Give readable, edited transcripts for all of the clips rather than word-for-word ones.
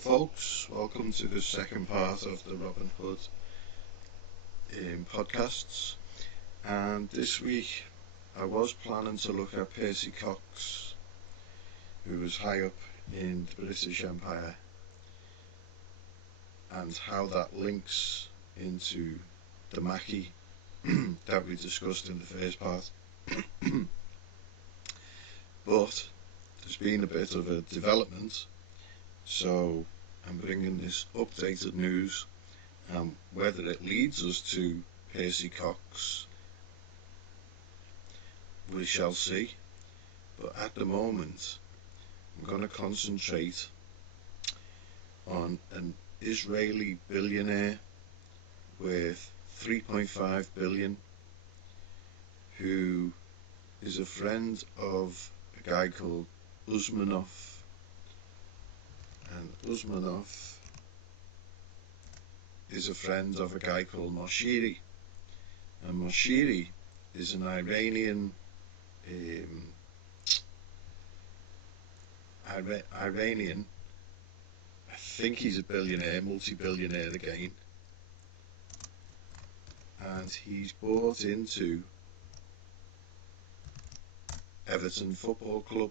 folks, welcome to the second part of the Robin Hood podcasts. And this week I was planning to look at Percy Cox, who was high up in the British Empire, and how that links into the Maki that we discussed in the first part. But there's been a bit of a development, so I'm bringing this updated news, and whether it leads us to Percy Cox, we shall see. But at the moment, I'm going to concentrate on an Israeli billionaire with 3.5 billion, who is a friend of a guy called Usmanov. And Usmanov is a friend of a guy called Moshiri. And Moshiri is an Iranian I think he's a billionaire, multi-billionaire again, and he's bought into Everton Football Club.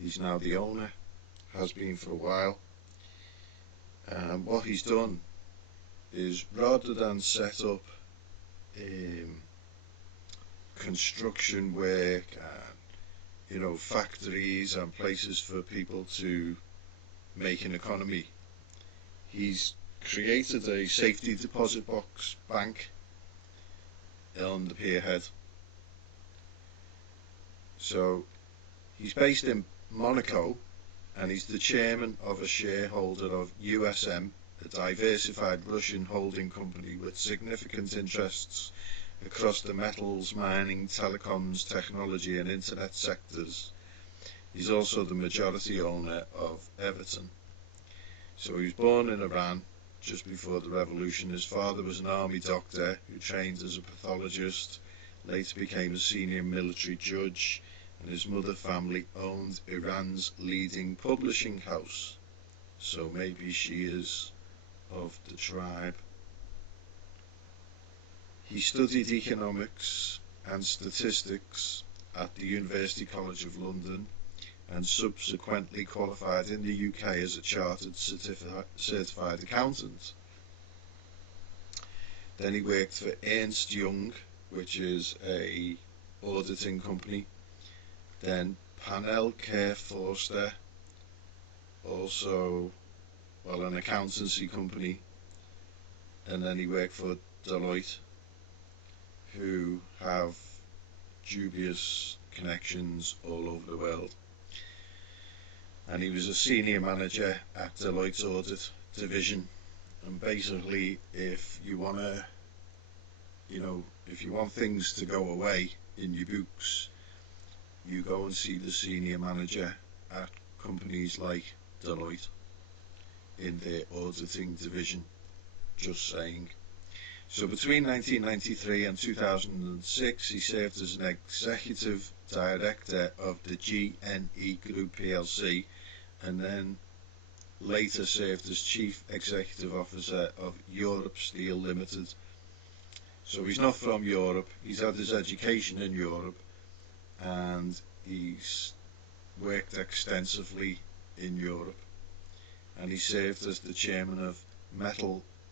He's now the owner, has been for a while. And what he's done is, rather than set up construction work and factories and places for people to make an economy, he's created a safety deposit box bank on the pierhead. So he's based in Monaco, and he's the chairman of a shareholder of USM, a diversified Russian holding company with significant interests across the metals, mining, telecoms, technology and internet sectors. He's also the majority owner of Everton. So he was born in Iran just before the revolution. His father was an army doctor who trained as a pathologist, later became a senior military judge, and his mother family owned Iran's leading publishing house. So maybe she is of the tribe. He studied economics and statistics at the University College of London, and subsequently qualified in the UK as a chartered certified accountant. Then he worked for Ernst Young, which is a auditing company. Then Panel Care Forster, also an accountancy company. And then he worked for Deloitte, who have dubious connections all over the world. And he was a senior manager at Deloitte's audit division. And basically, if you want things to go away in your books, you go and see the senior manager at companies like Deloitte in their auditing division. Just saying. So between 1993 and 2006, he served as an executive director of the GNE Group plc, and then later served as chief executive officer of Europe Steel Limited. So he's not from Europe, he's had his education in Europe, and he's worked extensively in Europe, and he served as the chairman of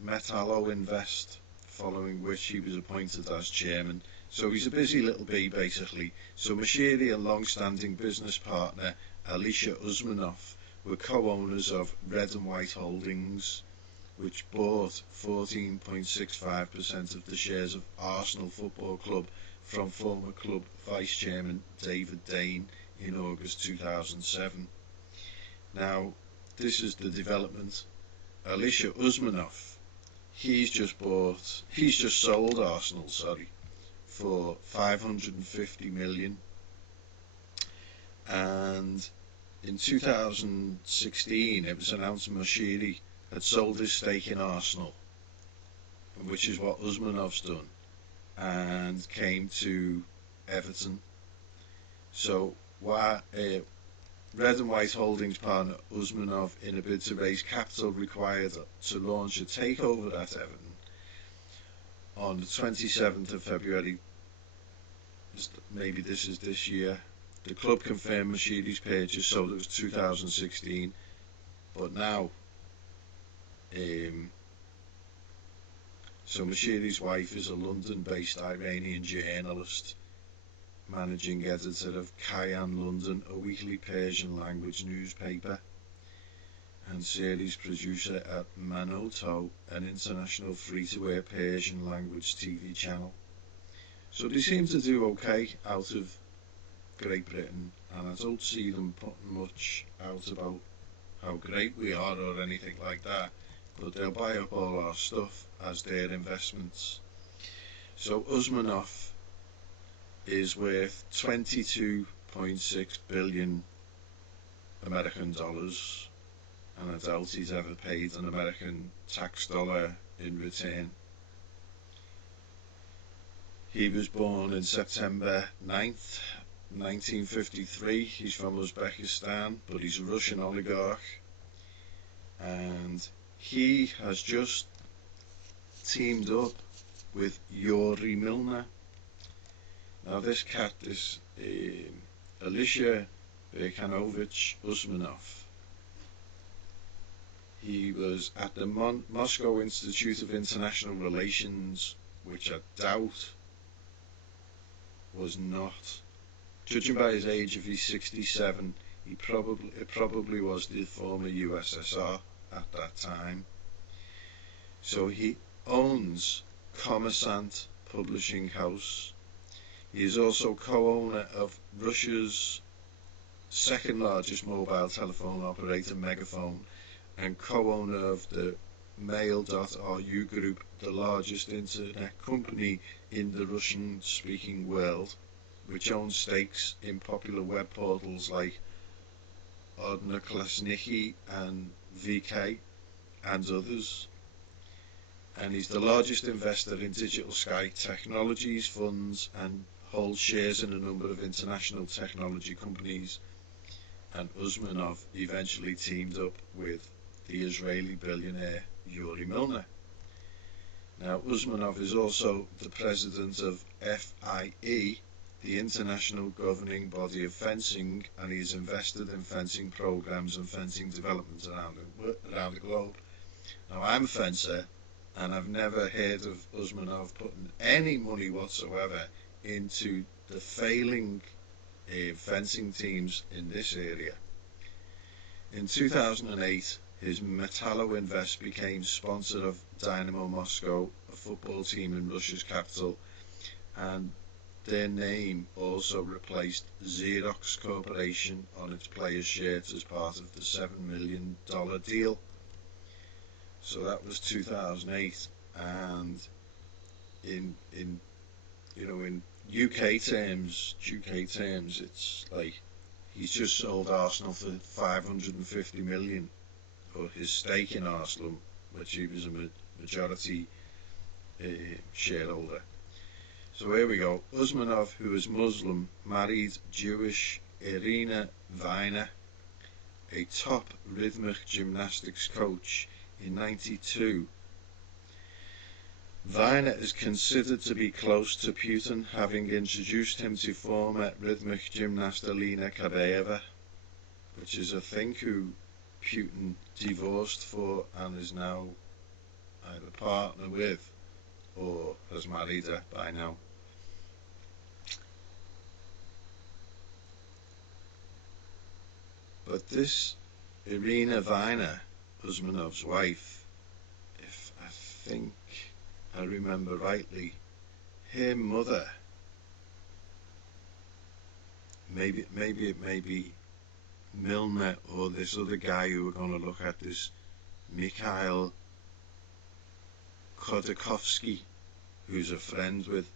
Metallo Invest, following which he was appointed as chairman. So he's a busy little bee, basically. So Moshiri and long-standing business partner Alisher Usmanov were co-owners of Red and White Holdings, which bought 14.65% of the shares of Arsenal Football Club from former club vice-chairman David Dane in August 2007. Now, this is the development. Alisher Usmanov, he's just sold Arsenal, for 550 million. And in 2016, it was announced Moshiri had sold his stake in Arsenal, which is what Usmanov's done, and came to Everton. So Red and White Holdings partner Usmanov in a bid to raise capital required to launch a takeover at Everton on the 27th of February. Maybe this is this year. The club confirmed Mashiri's purchase, so it was 2016. But now, so Mashiri's wife is a London-based Iranian journalist, managing editor of Kayan London, a weekly Persian language newspaper, and series producer at Manoto, an international free-to-air Persian language TV channel. So they seem to do okay out of Great Britain, and I don't see them putting much out about how great we are or anything like that, but they'll buy up all our stuff as their investments. So Usmanov is worth 22.6 billion American dollars, and I doubt he's ever paid an American tax dollar in return. He was born in September 9th, 1953. He's from Uzbekistan, but he's a Russian oligarch, and he has just teamed up with Yuri Milner. Now this cat is Alisher Bekhanovich Usmanov. He was at the Moscow Institute of International Relations, which I doubt was not, judging by his age, if he's 67, it probably was the former USSR at that time. So he owns Kommersant Publishing House. He is also co-owner of Russia's second largest mobile telephone operator, Megaphone, and co-owner of the Mail.ru group, the largest internet company in the Russian-speaking world, which owns stakes in popular web portals like Odnoklassniki and VK and others. And he's the largest investor in Digital Sky Technologies funds and holds shares in a number of international technology companies. And Usmanov eventually teamed up with the Israeli billionaire Yuri Milner. Now, Usmanov is also the president of FIE, the international governing body of fencing, and he's invested in fencing programs and fencing development around the globe. Now, I'm a fencer, and I've never heard of Usmanov putting any money whatsoever into the failing fencing teams in this area. In 2008, his Metallo Invest became sponsor of Dynamo Moscow, a football team in Russia's capital, and their name also replaced Xerox Corporation on its players' shirts as part of the $7 million deal. So that was 2008, and in UK terms, it's like he's just sold Arsenal for 550 million, or his stake in Arsenal, which he was a majority shareholder. So here we go. Usmanov, who is Muslim, married Jewish Irina Viner, a top rhythmic gymnastics coach, in '92. Viner is considered to be close to Putin, having introduced him to former rhythmic gymnast Alina Kabayeva, which is, I think, who Putin divorced for and is now either partner with or has married her by now. But this Irina Viner, Usmanov's wife, if I think I remember rightly, her mother, maybe it may be Milner or this other guy who we're going to look at, this Mikhail Khodorkovsky, who's a friend with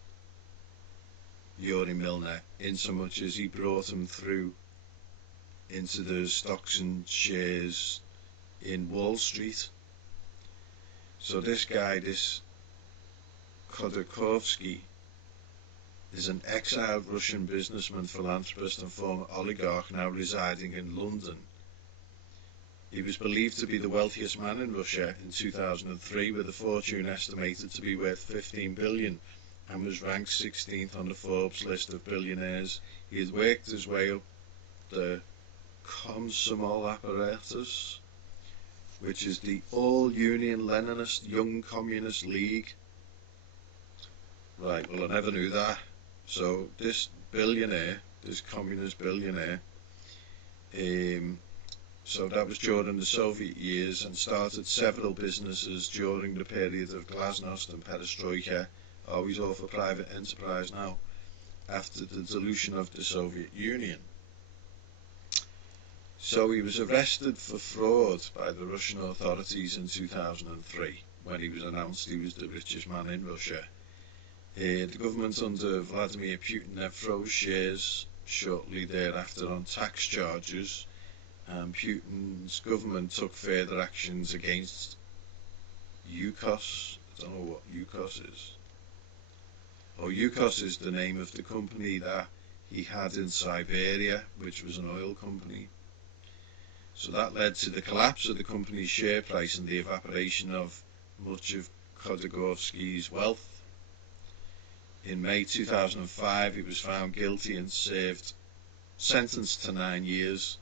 Yuri Milner, in so much as he brought him through into the stocks and shares in Wall Street. So this guy, this Khodorkovsky, is an exiled Russian businessman, philanthropist and former oligarch now residing in London. He was believed to be the wealthiest man in Russia in 2003, with a fortune estimated to be worth 15 billion, and was ranked 16th on the Forbes list of billionaires. He had worked his way up the Komsomol apparatus, which is the all-Union Leninist Young Communist League. Right, well, I never knew that. So this billionaire, this communist billionaire, so that was during the Soviet years, and started several businesses during the period of Glasnost and Perestroika. Always all for private enterprise now, after the dissolution of the Soviet Union. So he was arrested for fraud by the Russian authorities in 2003, when he was announced he was the richest man in Russia. The government under Vladimir Putin then froze shares shortly thereafter on tax charges, and Putin's government took further actions against Yukos. I don't know what Yukos is. Oh, Yukos is the name of the company that he had in Siberia, which was an oil company. So that led to the collapse of the company's share price and the evaporation of much of Khodorkovsky's wealth. In May 2005, he was found guilty and sentenced to 9 years.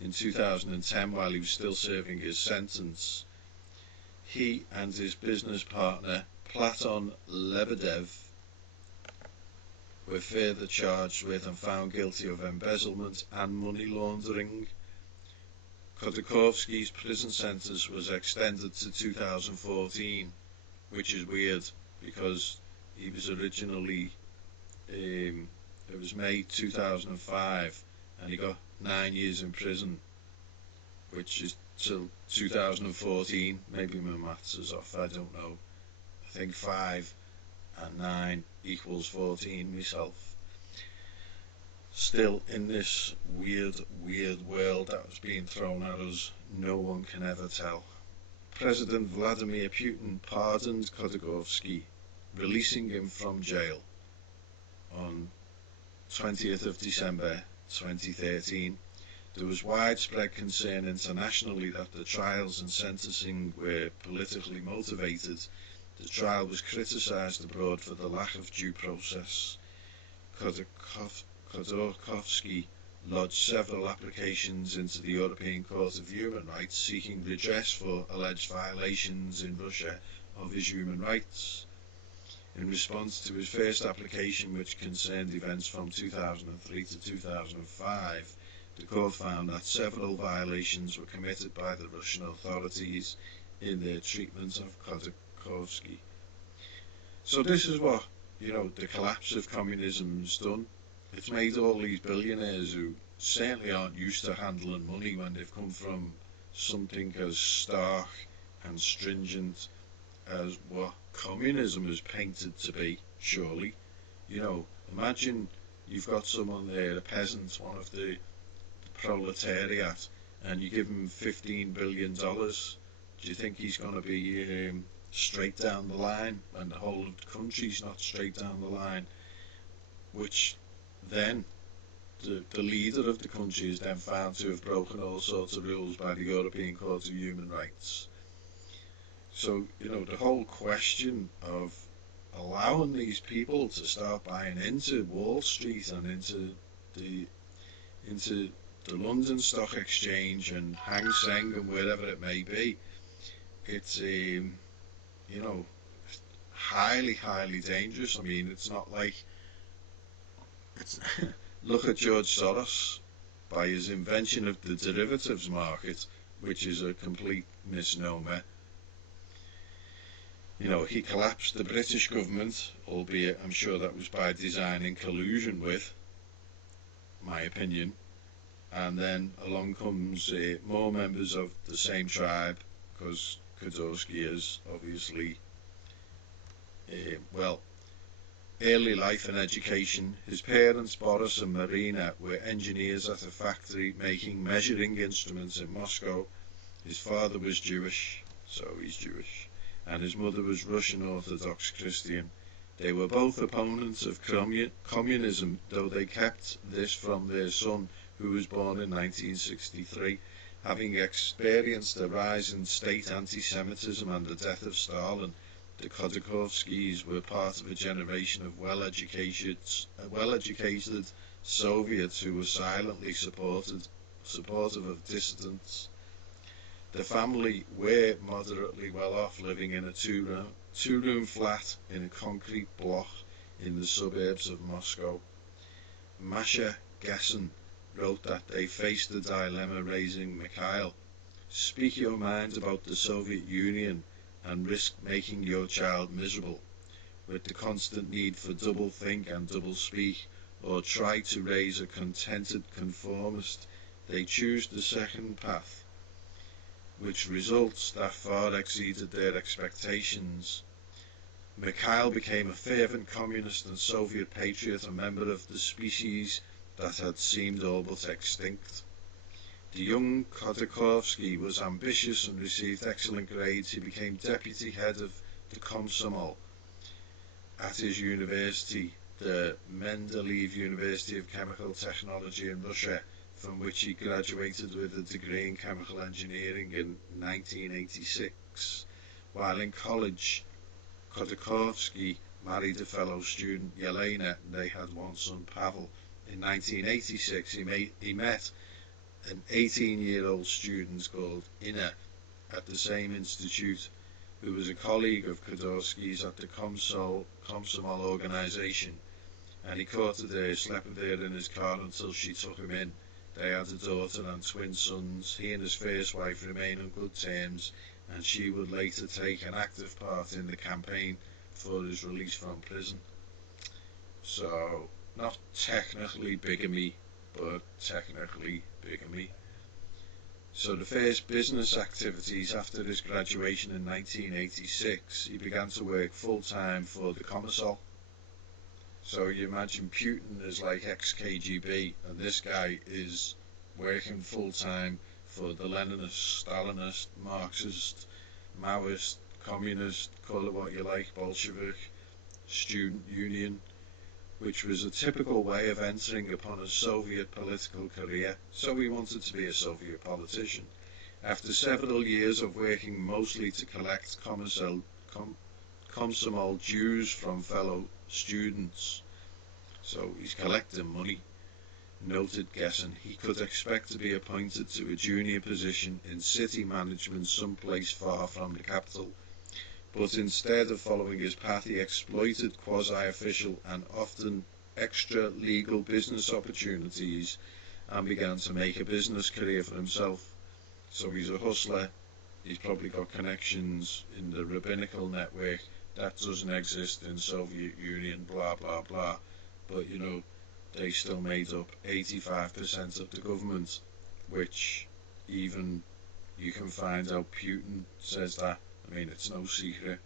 In 2010, while he was still serving his sentence, he and his business partner, Platon Lebedev, were further charged with and found guilty of embezzlement and money laundering. Khodorkovsky's prison sentence was extended to 2014, which is weird because he was originally, it was May 2005, and he got 9 years in prison, which is till 2014. Maybe my maths is off, I don't know. I think 5 and 9 equals 14 myself. Still, in this weird world that was being thrown at us, no one can ever tell. President Vladimir Putin pardoned Khodorkovsky, releasing him from jail on 20th of December 2013. There was widespread concern internationally that the trials and sentencing were politically motivated. The trial was criticised abroad for the lack of due process. Khodorkovsky lodged several applications into the European Court of Human Rights seeking redress for alleged violations in Russia of his human rights. In response to his first application, which concerned events from 2003 to 2005, the court found that several violations were committed by the Russian authorities in their treatment of Khodorkovsky. So this is what, the collapse of communism has done. It's made all these billionaires, who certainly aren't used to handling money when they've come from something as stark and stringent as what communism is painted to be, surely. Imagine you've got someone there, a peasant, one of the proletariat, and you give him $15 billion. Do you think he's going to be straight down the line when the whole of the country's not straight down the line? Which then the leader of the country is then found to have broken all sorts of rules by the European Court of Human Rights. So, the whole question of allowing these people to start buying into Wall Street and into the London Stock Exchange and Hang Seng and wherever it may be, it's highly dangerous. I mean, it's not like look at George Soros, by his invention of the derivatives market, which is a complete misnomer. He collapsed the British government, albeit I'm sure that was by design in collusion with, my opinion. And then along comes more members of the same tribe, because Khodorkovsky is obviously, early life and education. His parents, Boris and Marina, were engineers at a factory making measuring instruments in Moscow. His father was Jewish, so he's Jewish, and his mother was Russian Orthodox Christian. They were both opponents of communism, though they kept this from their son, who was born in 1963, having experienced a rise in state anti-Semitism and the death of Stalin. The Khodorkovskys were part of a generation of well-educated Soviets who were silently supportive of dissidents. The family were moderately well off, living in a two-room flat in a concrete block in the suburbs of Moscow. Masha Gessen wrote that they faced the dilemma raising Mikhail. Speak your mind about the Soviet Union and risk making your child miserable, with the constant need for double think and double speak, or try to raise a contented conformist. They choose the second path, which results that far exceeded their expectations. Mikhail became a fervent communist and Soviet patriot, a member of the species that had seemed all but extinct. The young Khodorkovsky was ambitious and received excellent grades. He became deputy head of the Komsomol at his university, the Mendeleev University of Chemical Technology in Russia, from which he graduated with a degree in chemical engineering in 1986. While in college, Khodorkovsky married a fellow student, Yelena, and they had one son, Pavel. In 1986, he met an 18-year-old student called Inna at the same institute, who was a colleague of Khodorkovsky's at the Komsomol organization, and he courted her, slept with her in his car until she took him in. They had a daughter and twin sons. He and his first wife remain on good terms, and she would later take an active part in the campaign for his release from prison. So, not technically bigamy, but technically bigamy. So the first business activities after his graduation in 1986, he began to work full-time for the Komsomol. So you imagine Putin is like ex-KGB, and this guy is working full-time for the Leninist, Stalinist, Marxist, Maoist, Communist, call it what you like, Bolshevik, student union, which was a typical way of entering upon a Soviet political career. So he wanted to be a Soviet politician. After several years of working mostly to collect Komsomol dues from fellow students, so he's collecting money, noted Gessen, he could expect to be appointed to a junior position in city management someplace far from the capital. But instead of following his path, he exploited quasi-official and often extra-legal business opportunities and began to make a business career for himself. So he's a hustler. He's probably got connections in the rabbinical network that doesn't exist in Soviet Union, blah blah blah. But you know, they still made up 85% of the government, which even you can find out Putin says that. I mean, it's no secret.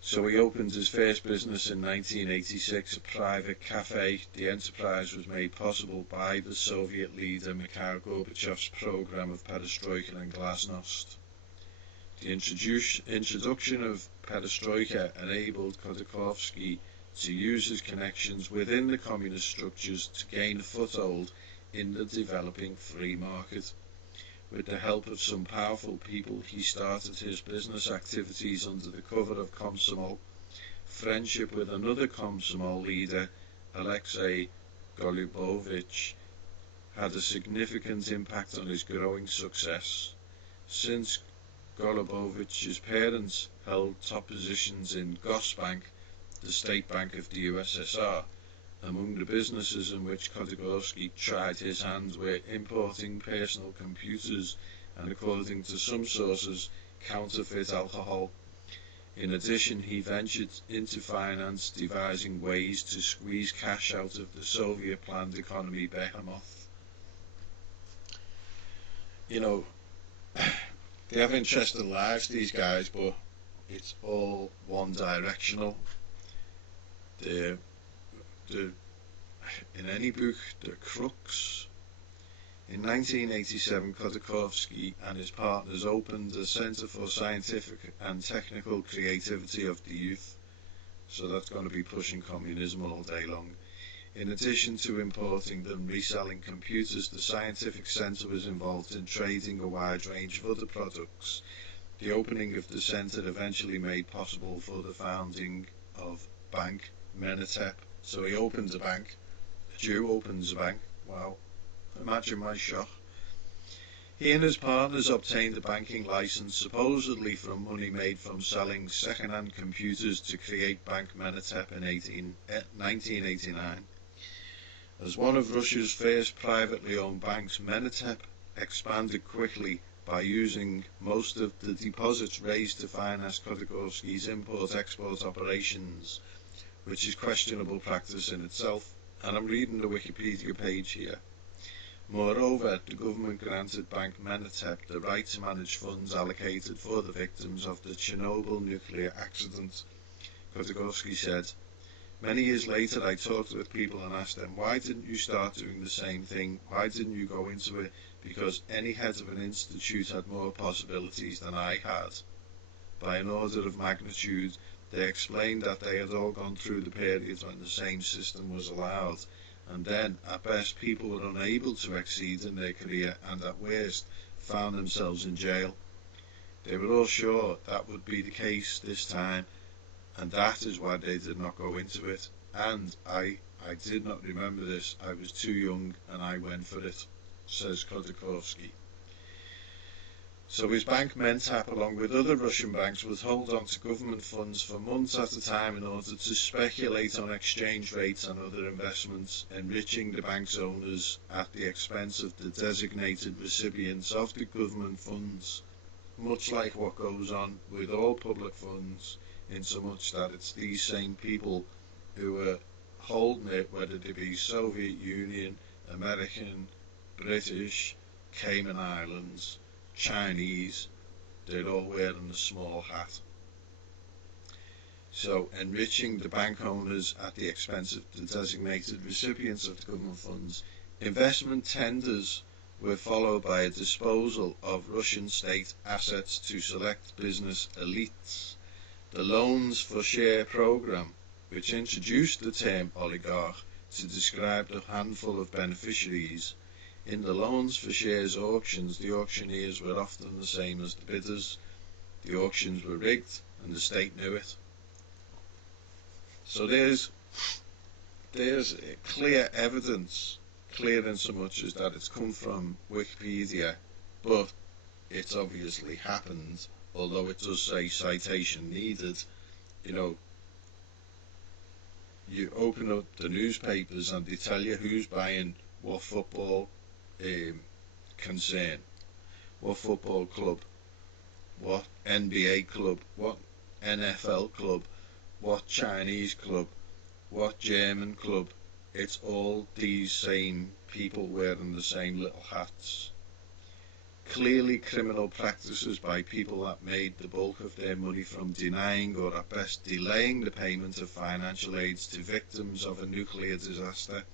So he opened his first business in 1986, a private cafe. The enterprise was made possible by the Soviet leader Mikhail Gorbachev's program of perestroika and glasnost. The introduction of perestroika enabled Khodorkovsky to use his connections within the communist structures to gain a foothold in the developing free market. With the help of some powerful people, he started his business activities under the cover of Komsomol. Friendship with another Komsomol leader, Alexei Golubovich, had a significant impact on his growing success. Since Golubovich's parents held top positions in Gosbank, the state bank of the USSR, among the businesses in which Khodorkovsky tried his hand were importing personal computers and, according to some sources, counterfeit alcohol. In addition, he ventured into finance, devising ways to squeeze cash out of the Soviet planned economy behemoth. You know, they have interesting lives, these guys, but it's all one-directional. In any book, the crux. In 1987, Khodorkovsky and his partners opened the Center for Scientific and Technical Creativity of the Youth, so that's going to be pushing communism all day long. In addition to importing and reselling computers, the scientific centre was involved in trading a wide range of other products. The opening of the centre eventually made possible for the founding of Bank Menatep. So he opens a bank, a Jew opens a bank, wow, imagine my shock. He and his partners obtained a banking license supposedly from money made from selling second-hand computers to create Bank Menatep in 1989. As one of Russia's first privately owned banks, Menatep expanded quickly by using most of the deposits raised to finance Khodorkovsky's import-export operations, which is questionable practice in itself, and I'm reading the Wikipedia page here. Moreover, the government granted Bank Menatep the right to manage funds allocated for the victims of the Chernobyl nuclear accident. Khodorkovsky said, "Many years later I talked with people and asked them, why didn't you start doing the same thing? Why didn't you go into it? Because any head of an institute had more possibilities than I had." By an order of magnitude, they explained that they had all gone through the period when the same system was allowed, and then, at best, people were unable to exceed in their career, and at worst, found themselves in jail. They were all sure that would be the case this time, and that is why they did not go into it. And I did not remember this. I was too young, and I went for it, says Khodorkovsky. So his bank Menatep, along with other Russian banks, would hold on to government funds for months at a time in order to speculate on exchange rates and other investments, enriching the bank's owners at the expense of the designated recipients of the government funds, much like what goes on with all public funds, in so much that it's these same people who are holding it, whether they be Soviet Union, American, British, Cayman Islands, Chinese, they're all wearing a small hat. So, enriching the bank owners at the expense of the designated recipients of the government funds. Investment tenders were followed by a disposal of Russian state assets to select business elites. The loans for share program, which introduced the term oligarch to describe the handful of beneficiaries. In the loans for shares auctions, the auctioneers were often the same as the bidders. The auctions were rigged, and the state knew it. So there's clear evidence, clear in so much as that it's come from Wikipedia, but it's obviously happened, although it does say citation needed. You know, you open up the newspapers and they tell you who's buying what football concern, what football club, what NBA club, what NFL club, what Chinese club, what German club. It's all these same people wearing the same little hats. Clearly criminal practices by people that made the bulk of their money from denying or at best delaying the payment of financial aids to victims of a nuclear disaster.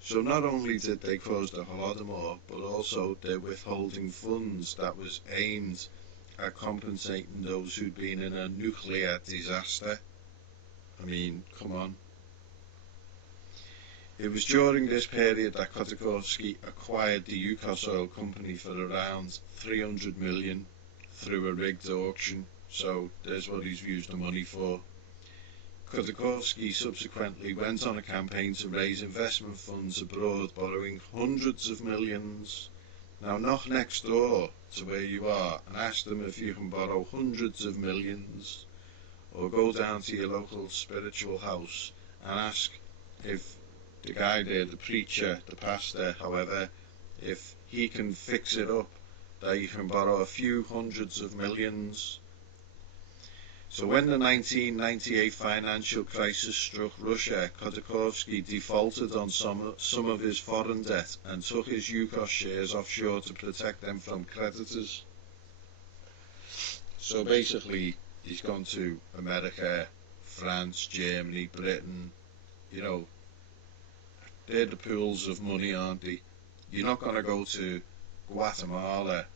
So not only did they cause the Holodomor, but also they're withholding funds that was aimed at compensating those who'd been in a nuclear disaster. I mean, come on. It was during this period that Khodorkovsky acquired the Yukos Oil Company for around 300 million through a rigged auction. So there's what he's used the money for. Khodorkovsky subsequently went on a campaign to raise investment funds abroad, borrowing hundreds of millions. Now knock next door to where you are and ask them if you can borrow hundreds of millions, or go down to your local spiritual house and ask if the guy there, the preacher, the pastor, however, if he can fix it up that you can borrow a few hundreds of millions. So when the 1998 financial crisis struck Russia, Khodorkovsky defaulted on some of his foreign debt and took his Yukos shares offshore to protect them from creditors. So basically, he's gone to America, France, Germany, Britain. You know, they're the pools of money, aren't they? You're not going to go to Guatemala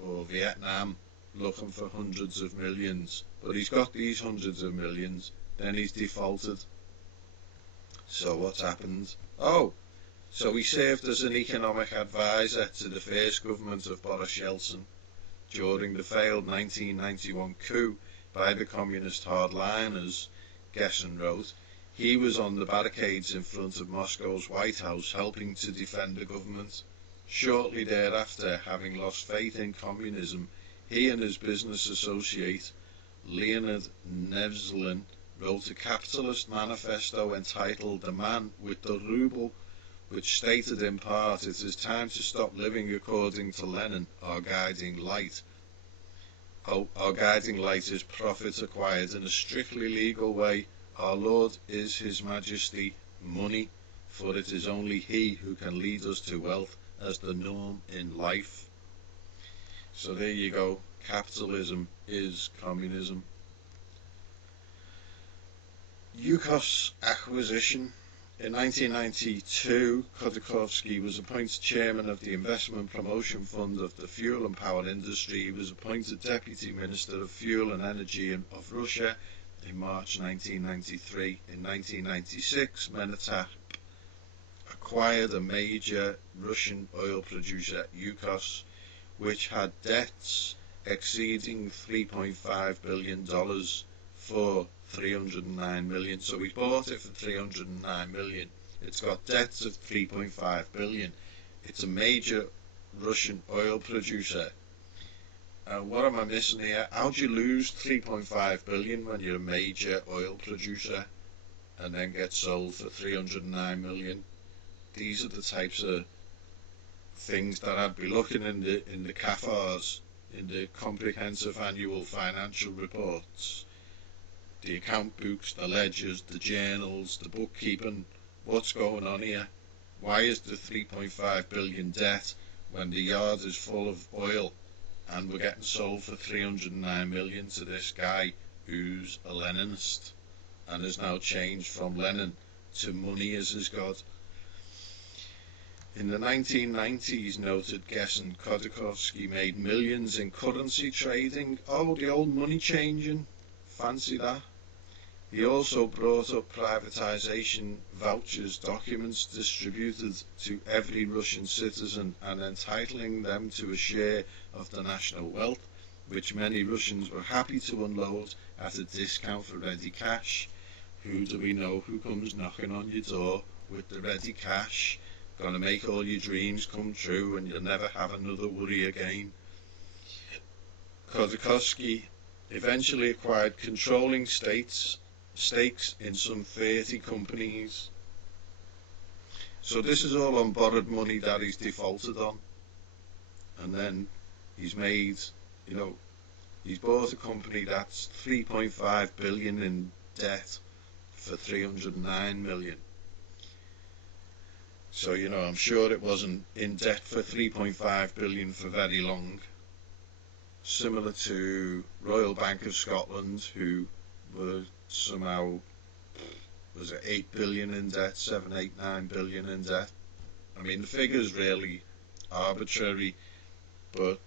or Vietnam looking for hundreds of millions, but he's got these hundreds of millions. then he's defaulted. So what's happened? Oh, so he served as an economic advisor to the first government of Boris Yeltsin during the failed 1991 coup by the communist hardliners. Gessen wrote, he was on the barricades in front of Moscow's White House helping to defend the government. Shortly thereafter, having lost faith in communism, he and his business associate, Leonid Nevzlin, wrote a capitalist manifesto entitled The Man with the Ruble, which stated in part, it is time to stop living according to Lenin, our guiding light. Our guiding light is profit acquired in a strictly legal way. Our Lord is His Majesty, money, for it is only He who can lead us to wealth as the norm in life. So there you go, capitalism is communism. Yukos acquisition. In 1992, Khodorkovsky was appointed chairman of the Investment Promotion Fund of the fuel and power industry. He was appointed Deputy Minister of Fuel and Energy of Russia in March 1993. In 1996, Menatap acquired a major Russian oil producer, Yukos, which had debts exceeding $3.5 billion for $309 million. So we bought it for $309 million. It's got debts of $3.5 billion. It's a major Russian oil producer. What am I missing here? How do you lose $3.5 billion when you're a major oil producer and then get sold for $309 million? These are the types of things that I'd be looking in the CAFRs, in the comprehensive annual financial reports, the account books, the ledgers, the journals, the bookkeeping. What's going on here? Why is the 3.5 billion debt when the yard is full of oil and we're getting sold for 309 million to this guy who's a Leninist and has now changed from Lenin to money as his god? In the 1990s, noted Gessen, Khodorkovsky made millions in currency trading. Oh, the old money changing. Fancy that. He also brought up privatization vouchers, documents distributed to every Russian citizen and entitling them to a share of the national wealth, which many Russians were happy to unload at a discount for ready cash. Who do we know who comes knocking on your door with the ready cash? Gonna make all your dreams come true and you'll never have another worry again. Khodorkovsky eventually acquired controlling stakes in some 30 companies. So this is all on borrowed money that he's defaulted on. And then he's made, he's bought a company that's 3.5 billion in debt for 309 million. So, I'm sure it wasn't in debt for 3.5 billion for very long. Similar to Royal Bank of Scotland, who were somehow, was it 8 billion in debt, 7, 8, 9 billion in debt. I mean, the figure's really arbitrary, but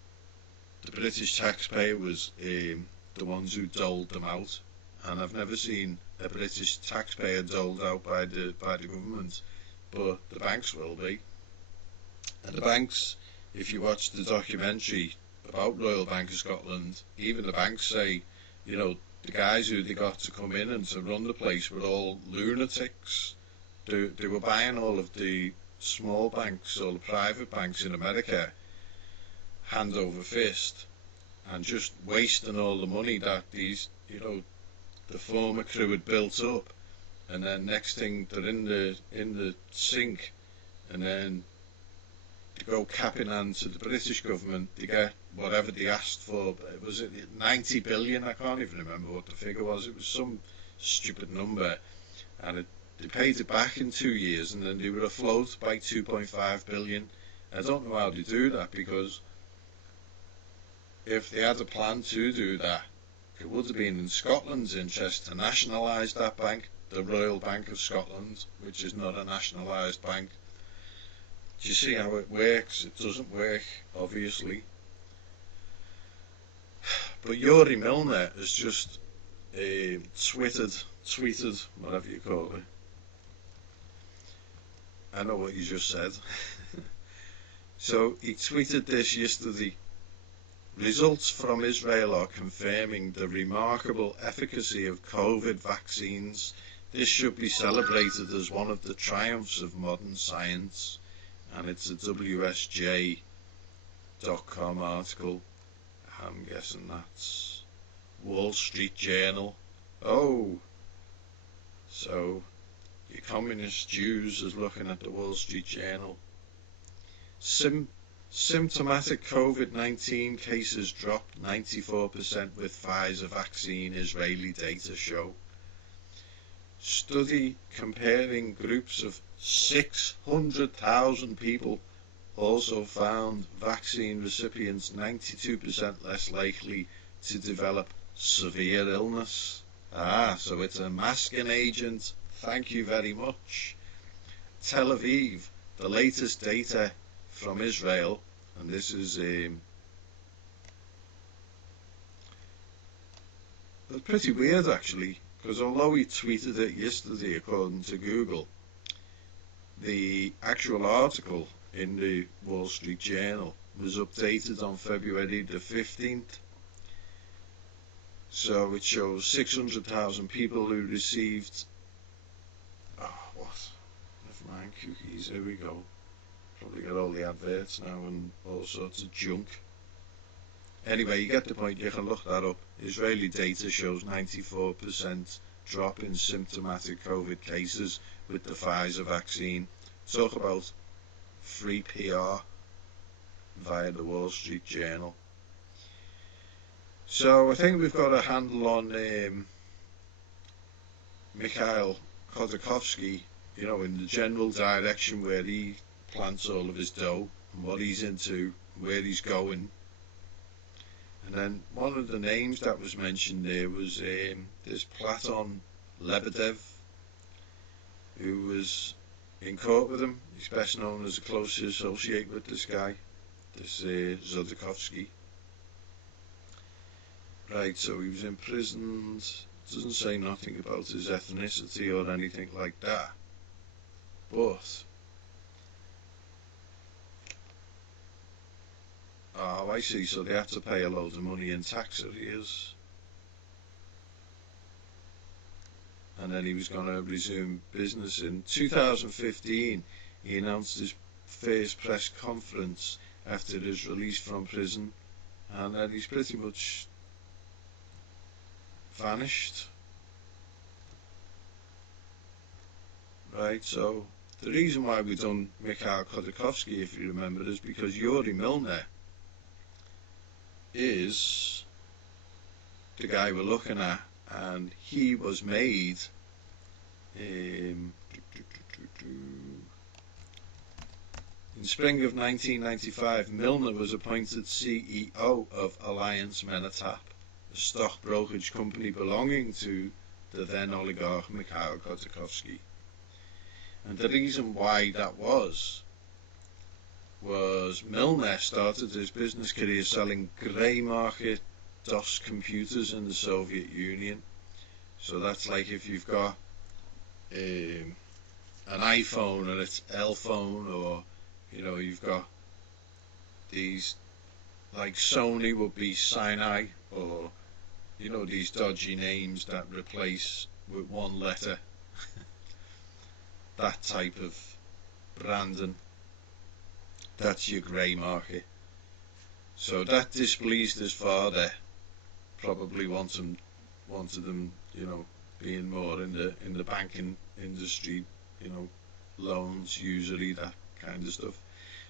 the British taxpayer was the ones who doled them out, and I've never seen a British taxpayer doled out by the government, but the banks will be. And the banks, if you watch the documentary about Royal Bank of Scotland, even the banks say, the guys who they got to come in and to run the place were all lunatics. They were buying all of the small banks, all the private banks in America, hand over fist, and just wasting all the money that these, the former crew had built up. And then next thing they're in the sink, and then they go cap in hand to the British government. They get whatever they asked for. Was it 90 billion? I can't even remember what the figure was. It was some stupid number, and they paid it back in 2 years, and then they were afloat by 2.5 billion. I don't know how they do that, because if they had a plan to do that, it would have been in Scotland's interest to nationalise that bank, the Royal Bank of Scotland, which is not a nationalised bank. Do you see how it works? It doesn't work, obviously. But Yuri Milner has just tweeted, whatever you call it. I know what you just said. So he tweeted this yesterday. Results from Israel are confirming the remarkable efficacy of COVID vaccines. This should be celebrated as one of the triumphs of modern science. And it's a WSJ.com article. I'm guessing that's Wall Street Journal. Oh, so your communist Jews is looking at the Wall Street Journal. Symptomatic COVID-19 cases dropped 94% with Pfizer vaccine, Israeli data show. Study comparing groups of 600,000 people also found vaccine recipients 92% less likely to develop severe illness. So it's a masking agent. Thank you very much. Tel Aviv, the latest data from Israel, and this is pretty weird actually, because although he tweeted it yesterday according to Google, the actual article in the Wall Street Journal was updated on February the 15th. So it shows 600,000 people who received, never mind cookies, here we go. Probably got all the adverts now and all sorts of junk. Anyway, you get the point, you can look that up. Israeli data shows 94% drop in symptomatic COVID cases with the Pfizer vaccine. Talk about free PR via the Wall Street Journal. So I think we've got a handle on Mikhail Khodorkovsky, in the general direction where he plants all of his dough and what he's into, where he's going. And then one of the names that was mentioned there was this Platon Lebedev, who was in court with him. He's best known as a close associate with this guy, this Khodorkovsky. Right, so he was imprisoned. Doesn't say nothing about his ethnicity or anything like that. But I see, so they have to pay a load of money in tax arrears. And then he was going to resume business. In 2015, he announced his first press conference after his release from prison, and then he's pretty much vanished. Right, so the reason why we've done Mikhail Khodorkovsky, if you remember, is because Yuri Milner is the guy we're looking at, and he was made in spring of 1995. Milner was appointed CEO of Alliance Menatap, a stock brokerage company belonging to the then oligarch Mikhail Khodorkovsky. And the reason why that was Milner started his business career selling grey market DOS computers in the Soviet Union. So that's like if you've got an iPhone and it's L phone, or you've got these, like Sony would be Sinai, or these dodgy names that replace with one letter. That type of branding, that's your grey market. So that displeased his father. Probably wanted them, being more in the banking industry, loans usually, that kind of stuff.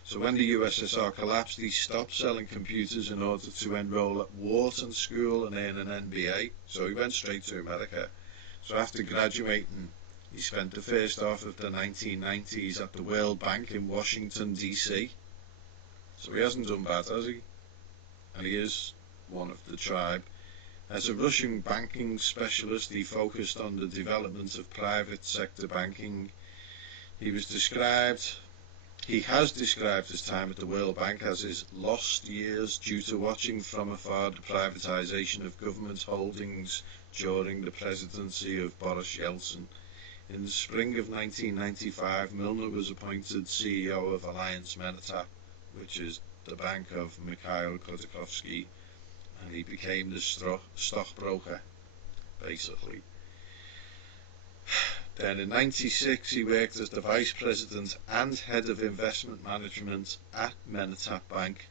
So when the USSR collapsed, he stopped selling computers in order to enroll at Wharton School and earn an MBA. So he went straight to America. So after graduating, he spent the first half of the 1990s at the World Bank in Washington, D.C. So he hasn't done bad, has he? And he is one of the tribe. As a Russian banking specialist, he focused on the development of private sector banking. He was described He has described his time at the World Bank as his lost years due to watching from afar the privatisation of government holdings during the presidency of Boris Yeltsin. In the spring of 1995, Milner was appointed CEO of Alliance Menatap, which is the bank of Mikhail Khodorkovsky, and he became the stockbroker, basically. Then in '96 he worked as the vice president and head of investment management at Menatap Bank,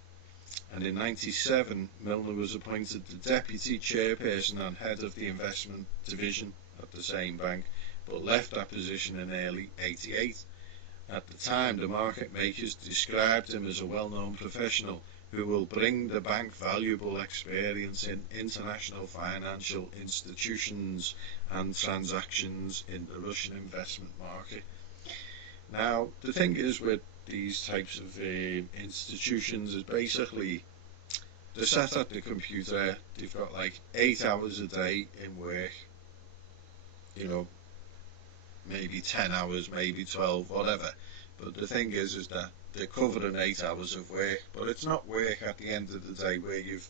and in '97 Milner was appointed the deputy chairperson and head of the investment division at the same bank, but left that position in early '88. At the time, the market makers described him as a well-known professional who will bring the bank valuable experience in international financial institutions and transactions in the Russian investment market. Now, the thing is with these types of institutions is basically they're sat at the computer, they've got like 8 hours a day in work, you know, maybe 10 hours, maybe 12, whatever. But the thing is that they're covering 8 hours of work, but it's not work at the end of the day where you've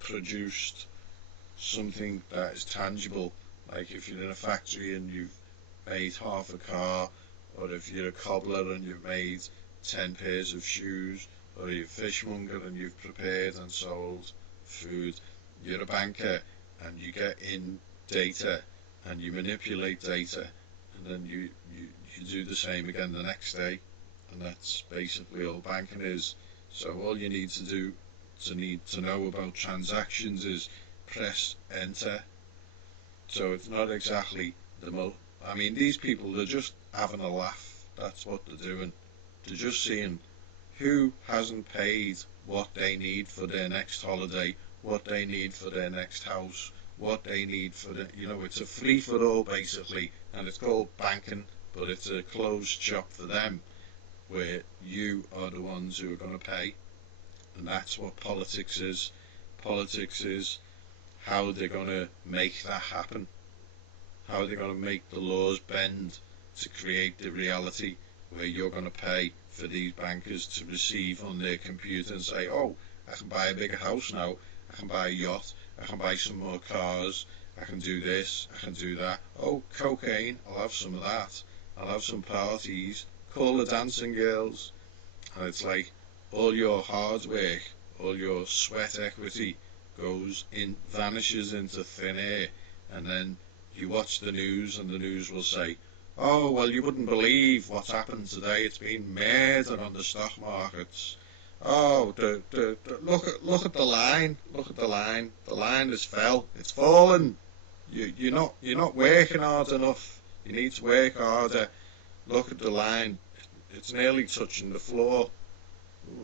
produced something that is tangible. Like if you're in a factory and you've made half a car, or if you're a cobbler and you've made 10 pairs of shoes, or you're a fishmonger and you've prepared and sold food. You're a banker and you get in data and you manipulate data, and then you do the same again the next day. And that's basically all banking is. So all you need to do to know about transactions is press enter. So it's not exactly I mean, these people, they're just having a laugh. That's what they're doing. They're just seeing who hasn't paid what they need for their next holiday, what they need for their next house, what they need for the, it's a free for all basically, and it's called banking, but it's a closed shop for them, where you are the ones who are going to pay. And that's what politics is. Politics is how they're going to make that happen, how they're going to make the laws bend to create the reality where you're going to pay for these bankers to receive on their computer and say, oh, I can buy a bigger house now, I can buy a yacht, I can buy some more cars, I can do this, I can do that. Oh, cocaine, I'll have some of that, I'll have some parties, call the dancing girls. And it's like all your hard work, all your sweat equity vanishes into thin air, and then you watch the news and the news will say, oh, well, you wouldn't believe what's happened today, it's been murder on the stock markets. Oh, look at the line, the line has fell, it's fallen. You're not working hard enough, you need to work harder. Look at the line, it's nearly touching the floor.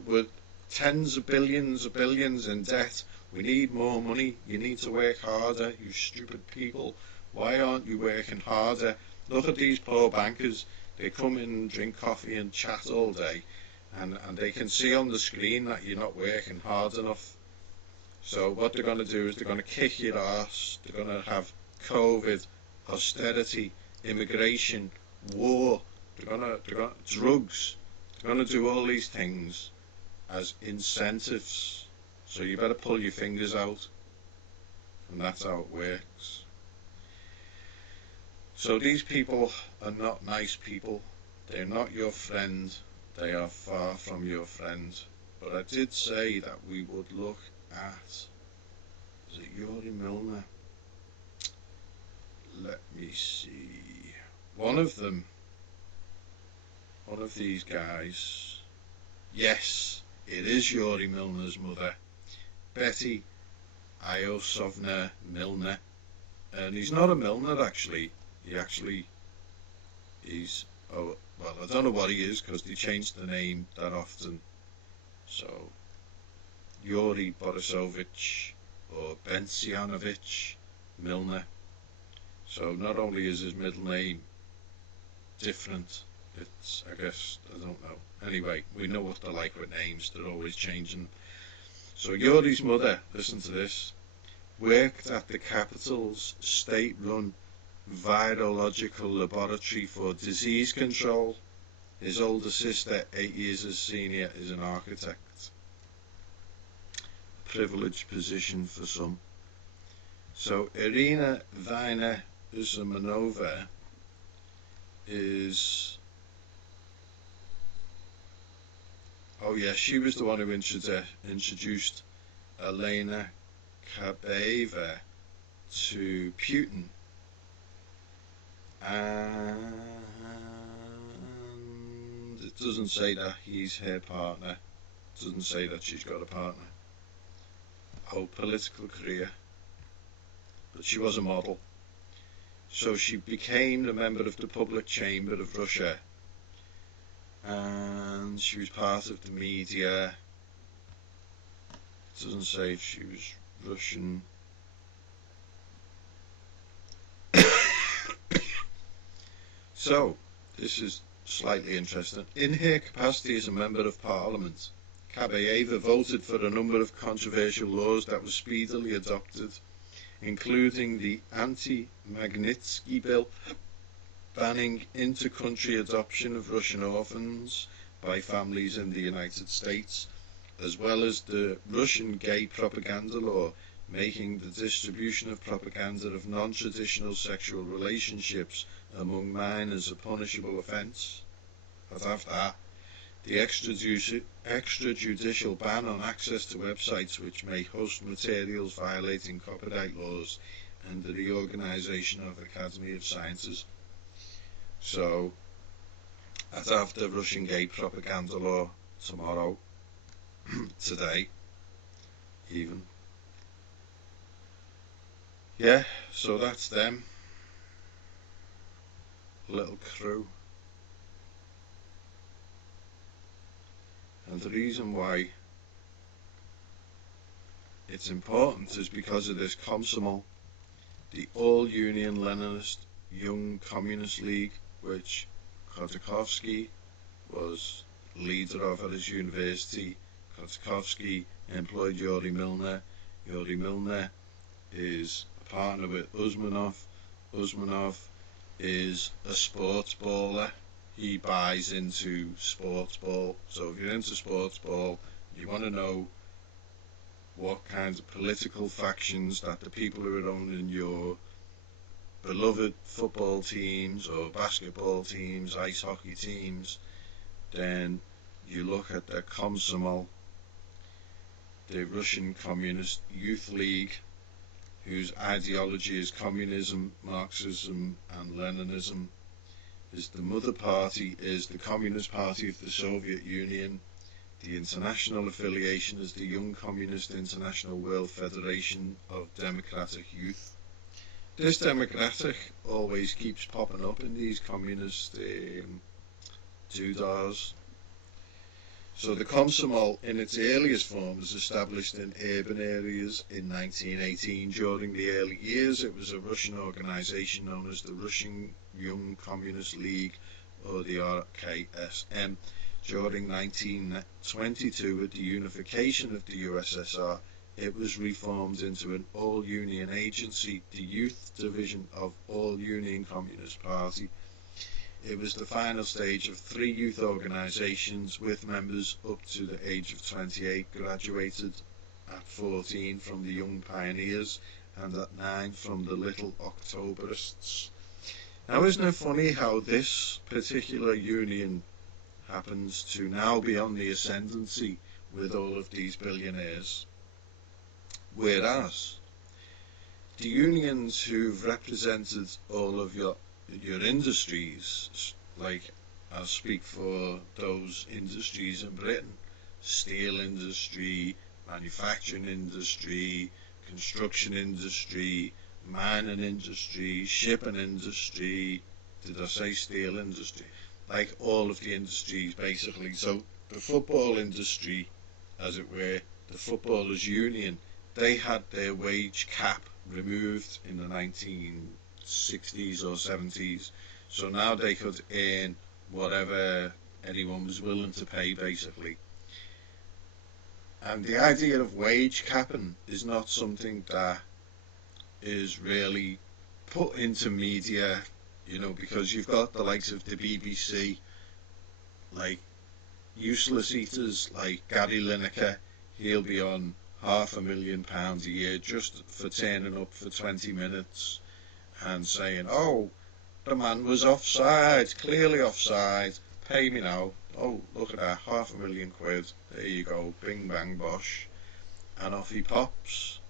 With tens of billions in debt, we need more money, you need to work harder, you stupid people. Why aren't you working harder? Look at these poor bankers, they come in and drink coffee and chat all day, and they can see on the screen that you're not working hard enough. So what they're going to do is they're going to kick your ass, they're going to have COVID, austerity, immigration, war, they're going to drugs, they're going to do all these things as incentives. So you better pull your fingers out, and that's how it works. So these people are not nice people, they're not your friend, they are far from your friend. But I did say that we would look at, is it Yuri Milner? Let me see. One of these guys, yes, it is Yuri Milner's mother, Betty Iosovna Milner. And he's not a Milner actually. He's, oh, well, I don't know what he is because they changed the name that often. So, Yuri Borisovich or Bensianovich Milner. So not only is his middle name different, it's, I guess, I don't know. Anyway, we know what they're like with names, they're always changing. So Yuri's mother, listen to this, worked at the capital's state-run virological laboratory for disease control. His older sister, 8 years his senior, is an architect. Privileged position for some. So Irina Vina Usamanova is... oh yeah, she was the one who introduced Elena Kabaeva to Putin. And it doesn't say that he's her partner. It doesn't say that she's got a partner. Whole political career. But she was a model. So she became a member of the public chamber of Russia. And she was part of the media. It doesn't say if she was Russian. So, this is slightly interesting. In her capacity as a member of parliament, Kabaeva voted for a number of controversial laws that were speedily adopted, including the anti-Magnitsky bill, banning inter-country adoption of Russian orphans by families in the United States, as well as the Russian gay propaganda law, making the distribution of propaganda of non-traditional sexual relationships among minors a punishable offence. But after that, the extrajudicial ban on access to websites which may host materials violating copyright laws, and the reorganisation of Academy of Sciences. So, as after Russian gay propaganda law tomorrow, today, even. Yeah, so that's them. Little crew. And the reason why it's important is because of this Komsomol, the all-Union Leninist Young Communist League, which Khodorkovsky was leader of at his university. Khodorkovsky employed Yuri Milner. Yuri Milner is a partner with Usmanov. Usmanov is a sports baller. He buys into sports ball. So if you're into sports ball, you want to know what kinds of political factions that the people who are owning your beloved football teams or basketball teams, ice hockey teams, then you look at the Komsomol, the Russian Communist Youth League, whose ideology is communism, Marxism and Leninism. Is the mother party is the Communist Party of the Soviet Union. The international affiliation is the Young Communist International World Federation of Democratic Youth. This democratic always keeps popping up in these communist doodahs. So the Komsomol in its earliest form was established in urban areas in 1918. During the early years it was a Russian organisation known as the Russian Young Communist League, or the RKSM. During 1922, with the unification of the USSR, it was reformed into an all-union agency, the Youth Division of All-Union Communist Party. It was the final stage of 3 youth organisations with members up to the age of 28, graduated at 14 from the Young Pioneers and at 9 from the Little Octoberists. Now, isn't it funny how this particular union happens to now be on the ascendancy with all of these billionaires, whereas the unions who've represented all of your industries, like I'll speak for those industries in Britain, steel industry, manufacturing industry, construction industry, mining industry, shipping industry, did I say steel industry? Like all of the industries basically. So the football industry, as it were, the footballers union, they had their wage cap removed in the 1960s or 70s, so now they could earn whatever anyone was willing to pay basically. And the idea of wage capping is not something that is really put into media, you know, because you've got the likes of the BBC like useless eaters like Gary Lineker. He'll be on £500,000 a year just for turning up for 20 minutes and saying, oh, the man was offside, clearly offside, pay me now. Oh, look at that, £500,000, there you go, bing bang bosh, and off he pops.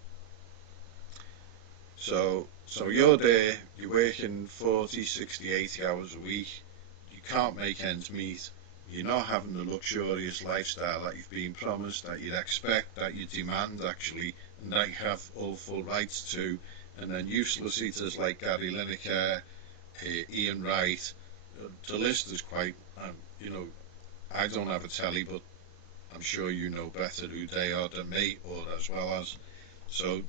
So you're there, you're working 40, 60, 80 hours a week, you can't make ends meet, you're not having the luxurious lifestyle that you've been promised, that you'd expect, that you demand actually, and that you have all full rights to, and then useless eaters like Gary Lineker, Ian Wright, the list is quite, I don't have a telly, but I'm sure you know better who they are than me, or as well as. So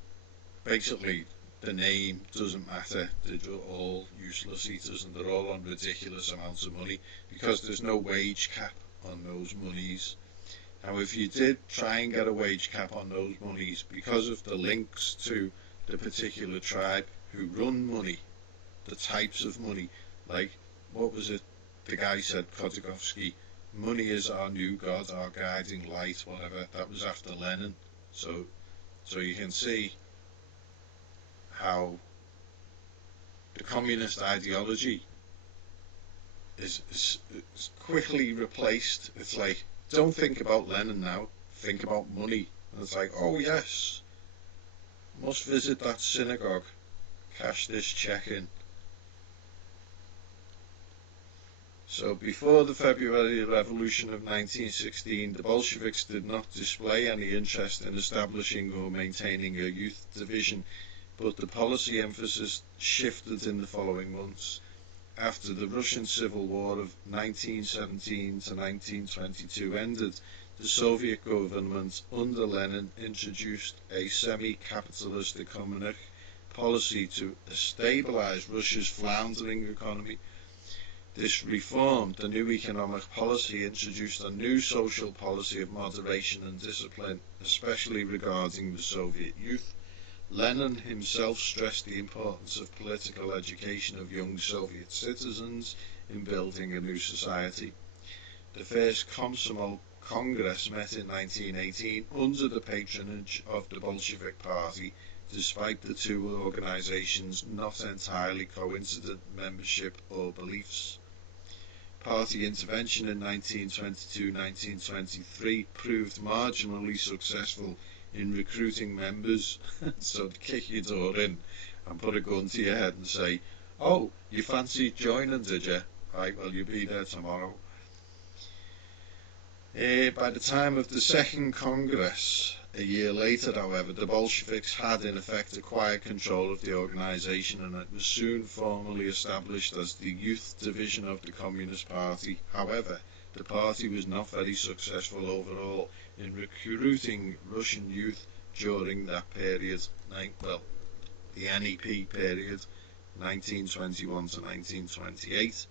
basically, the name doesn't matter. They're all useless eaters, and they're all on ridiculous amounts of money because there's no wage cap on those monies. Now, if you did try and get a wage cap on those monies, because of the links to the particular tribe who run money, the types of money, like, what was it, the guy said, Khodorkovsky, money is our new god, our guiding light, whatever. That was after Lenin. So you can see how the communist ideology is quickly replaced. It's like, don't think about Lenin now, think about money. And it's like, oh yes, must visit that synagogue, cash this check in. So before the February Revolution of 1916, the Bolsheviks did not display any interest in establishing or maintaining a youth division, but the policy emphasis shifted in the following months. After the Russian Civil War of 1917 to 1922 ended, the Soviet government under Lenin introduced a semi-capitalist economic policy to stabilize Russia's floundering economy. This reform, the new economic policy, introduced a new social policy of moderation and discipline, especially regarding the Soviet youth. Lenin himself stressed the importance of political education of young Soviet citizens in building a new society. The first Komsomol Congress met in 1918 under the patronage of the Bolshevik Party, despite the two organizations' not entirely coincident membership or beliefs. Party intervention in 1922-1923 proved marginally successful in recruiting members, so to kick your door in and put a gun to your head and say, oh, you fancied joining, did you? Right, well, you'll be there tomorrow. By the time of the Second Congress, a year later, however, the Bolsheviks had in effect acquired control of the organization, and it was soon formally established as the youth division of the Communist Party. However, the party was not very successful overall in recruiting Russian youth during that period, the NEP period, 1921 to 1928.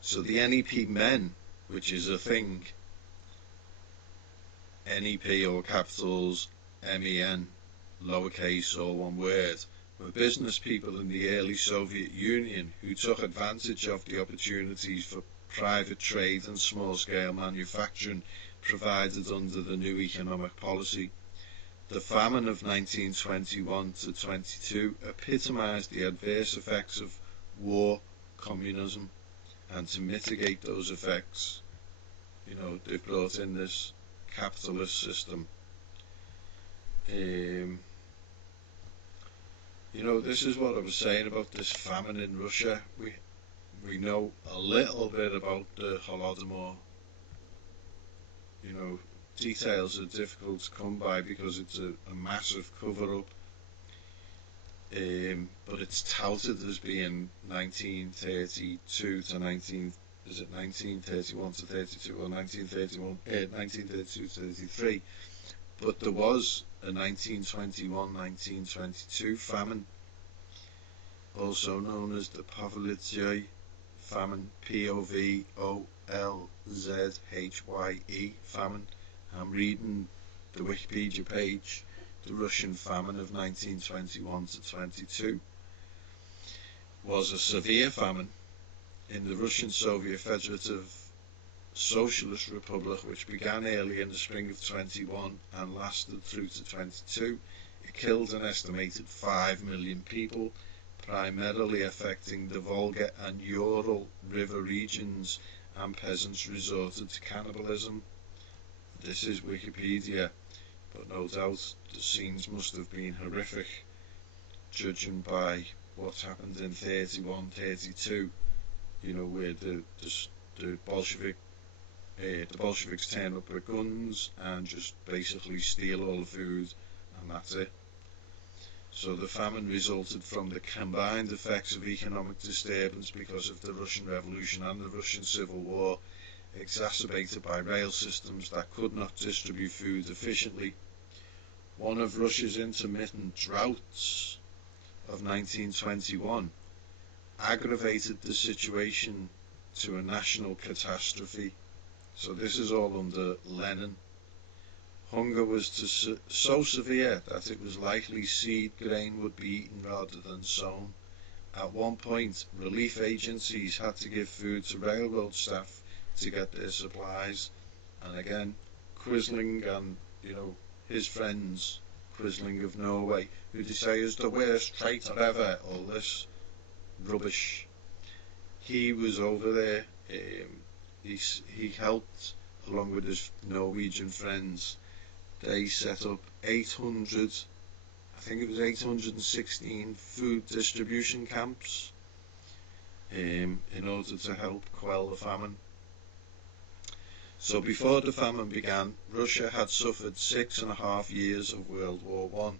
So the NEP men, which is a thing, NEP or capitals, MEN, lowercase or one word, were business people in the early Soviet Union who took advantage of the opportunities for private trade and small-scale manufacturing provided under the new economic policy. The famine of 1921 to 22 epitomized the adverse effects of war, communism, and to mitigate those effects, they've brought in this capitalist system. This is what I was saying about this famine in Russia. We know a little bit about the Holodomor. Details are difficult to come by because it's a massive cover-up. But it's touted as being 1932 to 1931 to 32 or 1932 to 33. But there was a 1921-1922 famine, also known as the Povolzhye famine, P-O-V-O-L-Z-H-Y-E famine. I'm reading the Wikipedia page. The Russian famine of 1921 to 22 was a severe famine. in the Russian Soviet Federative Socialist Republic, which began early in the spring of 21 and lasted through to 22. It killed an estimated 5 million people, primarily affecting the Volga and Ural river regions, and peasants resorted to cannibalism. This is Wikipedia, but no doubt the scenes must have been horrific, judging by what happened in 31, 32, where the Bolsheviks turn up with guns and just basically steal all the food, and that's it. So the famine resulted from the combined effects of economic disturbance because of the Russian Revolution and the Russian Civil War, exacerbated by rail systems that could not distribute food efficiently. One of Russia's intermittent droughts of 1921 aggravated the situation to a national catastrophe. So this is all under Lenin. Hunger was so severe that it was likely seed grain would be eaten rather than sown. At one point, relief agencies had to give food to railroad staff to get their supplies. And again, Quisling and, his friends, Quisling of Norway, who they say is the worst traitor ever, all this rubbish. He was over there. He helped, along with his Norwegian friends. They set up 816 food distribution camps in order to help quell the famine. So before the famine began, Russia had suffered 6.5 years of World War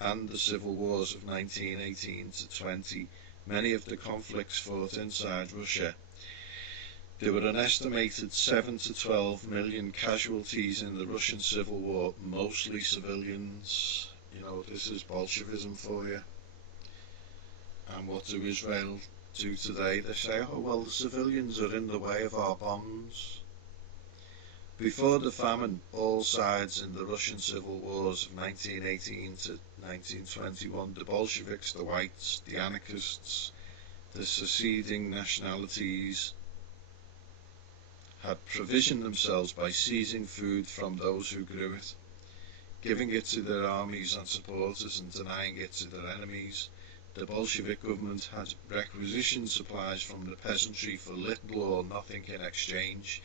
I and the civil wars of 1918 to 20. Many of the conflicts fought inside Russia. There were an estimated 7 to 12 million casualties in the Russian Civil War, mostly civilians. This is Bolshevism for you. And what do Israel do today? They say, oh, well, the civilians are in the way of our bombs. Before the famine, all sides in the Russian civil wars of 1918 to 1921, the Bolsheviks, the whites, the anarchists, the seceding nationalities, had provisioned themselves by seizing food from those who grew it, giving it to their armies and supporters and denying it to their enemies. The Bolshevik government had requisitioned supplies from the peasantry for little or nothing in exchange.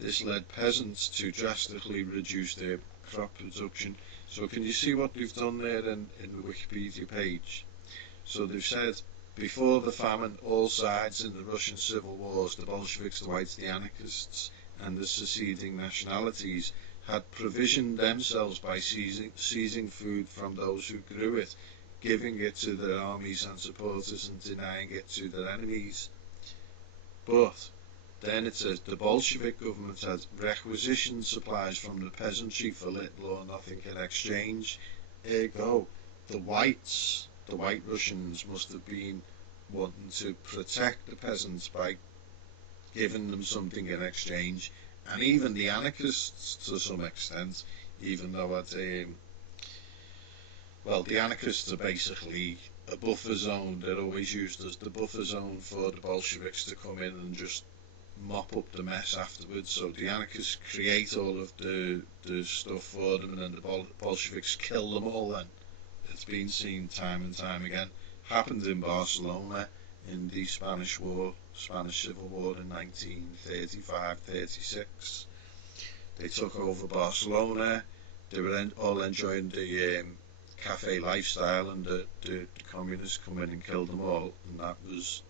This led peasants to drastically reduce their crop production. So can you see what they've done there in the Wikipedia page? So they've said, before the famine, all sides in the Russian civil wars, the Bolsheviks, the whites, the anarchists, and the seceding nationalities, had provisioned themselves by seizing food from those who grew it, giving it to their armies and supporters and denying it to their enemies. But then it says the Bolshevik government had requisitioned supplies from the peasantry for little or nothing in exchange. Ergo, the white Russians must have been wanting to protect the peasants by giving them something in exchange, and even the anarchists to some extent, even though the anarchists are basically a buffer zone. They're always used as the buffer zone for the Bolsheviks to come in and just mop up the mess afterwards. So the anarchists create all of the stuff for them, and then the Bolsheviks kill them all. Then it's been seen time and time again. Happened in Barcelona in the Spanish Civil War in 1935-36. They took over Barcelona. They were all enjoying the cafe lifestyle, and the communists come in and killed them all, and that was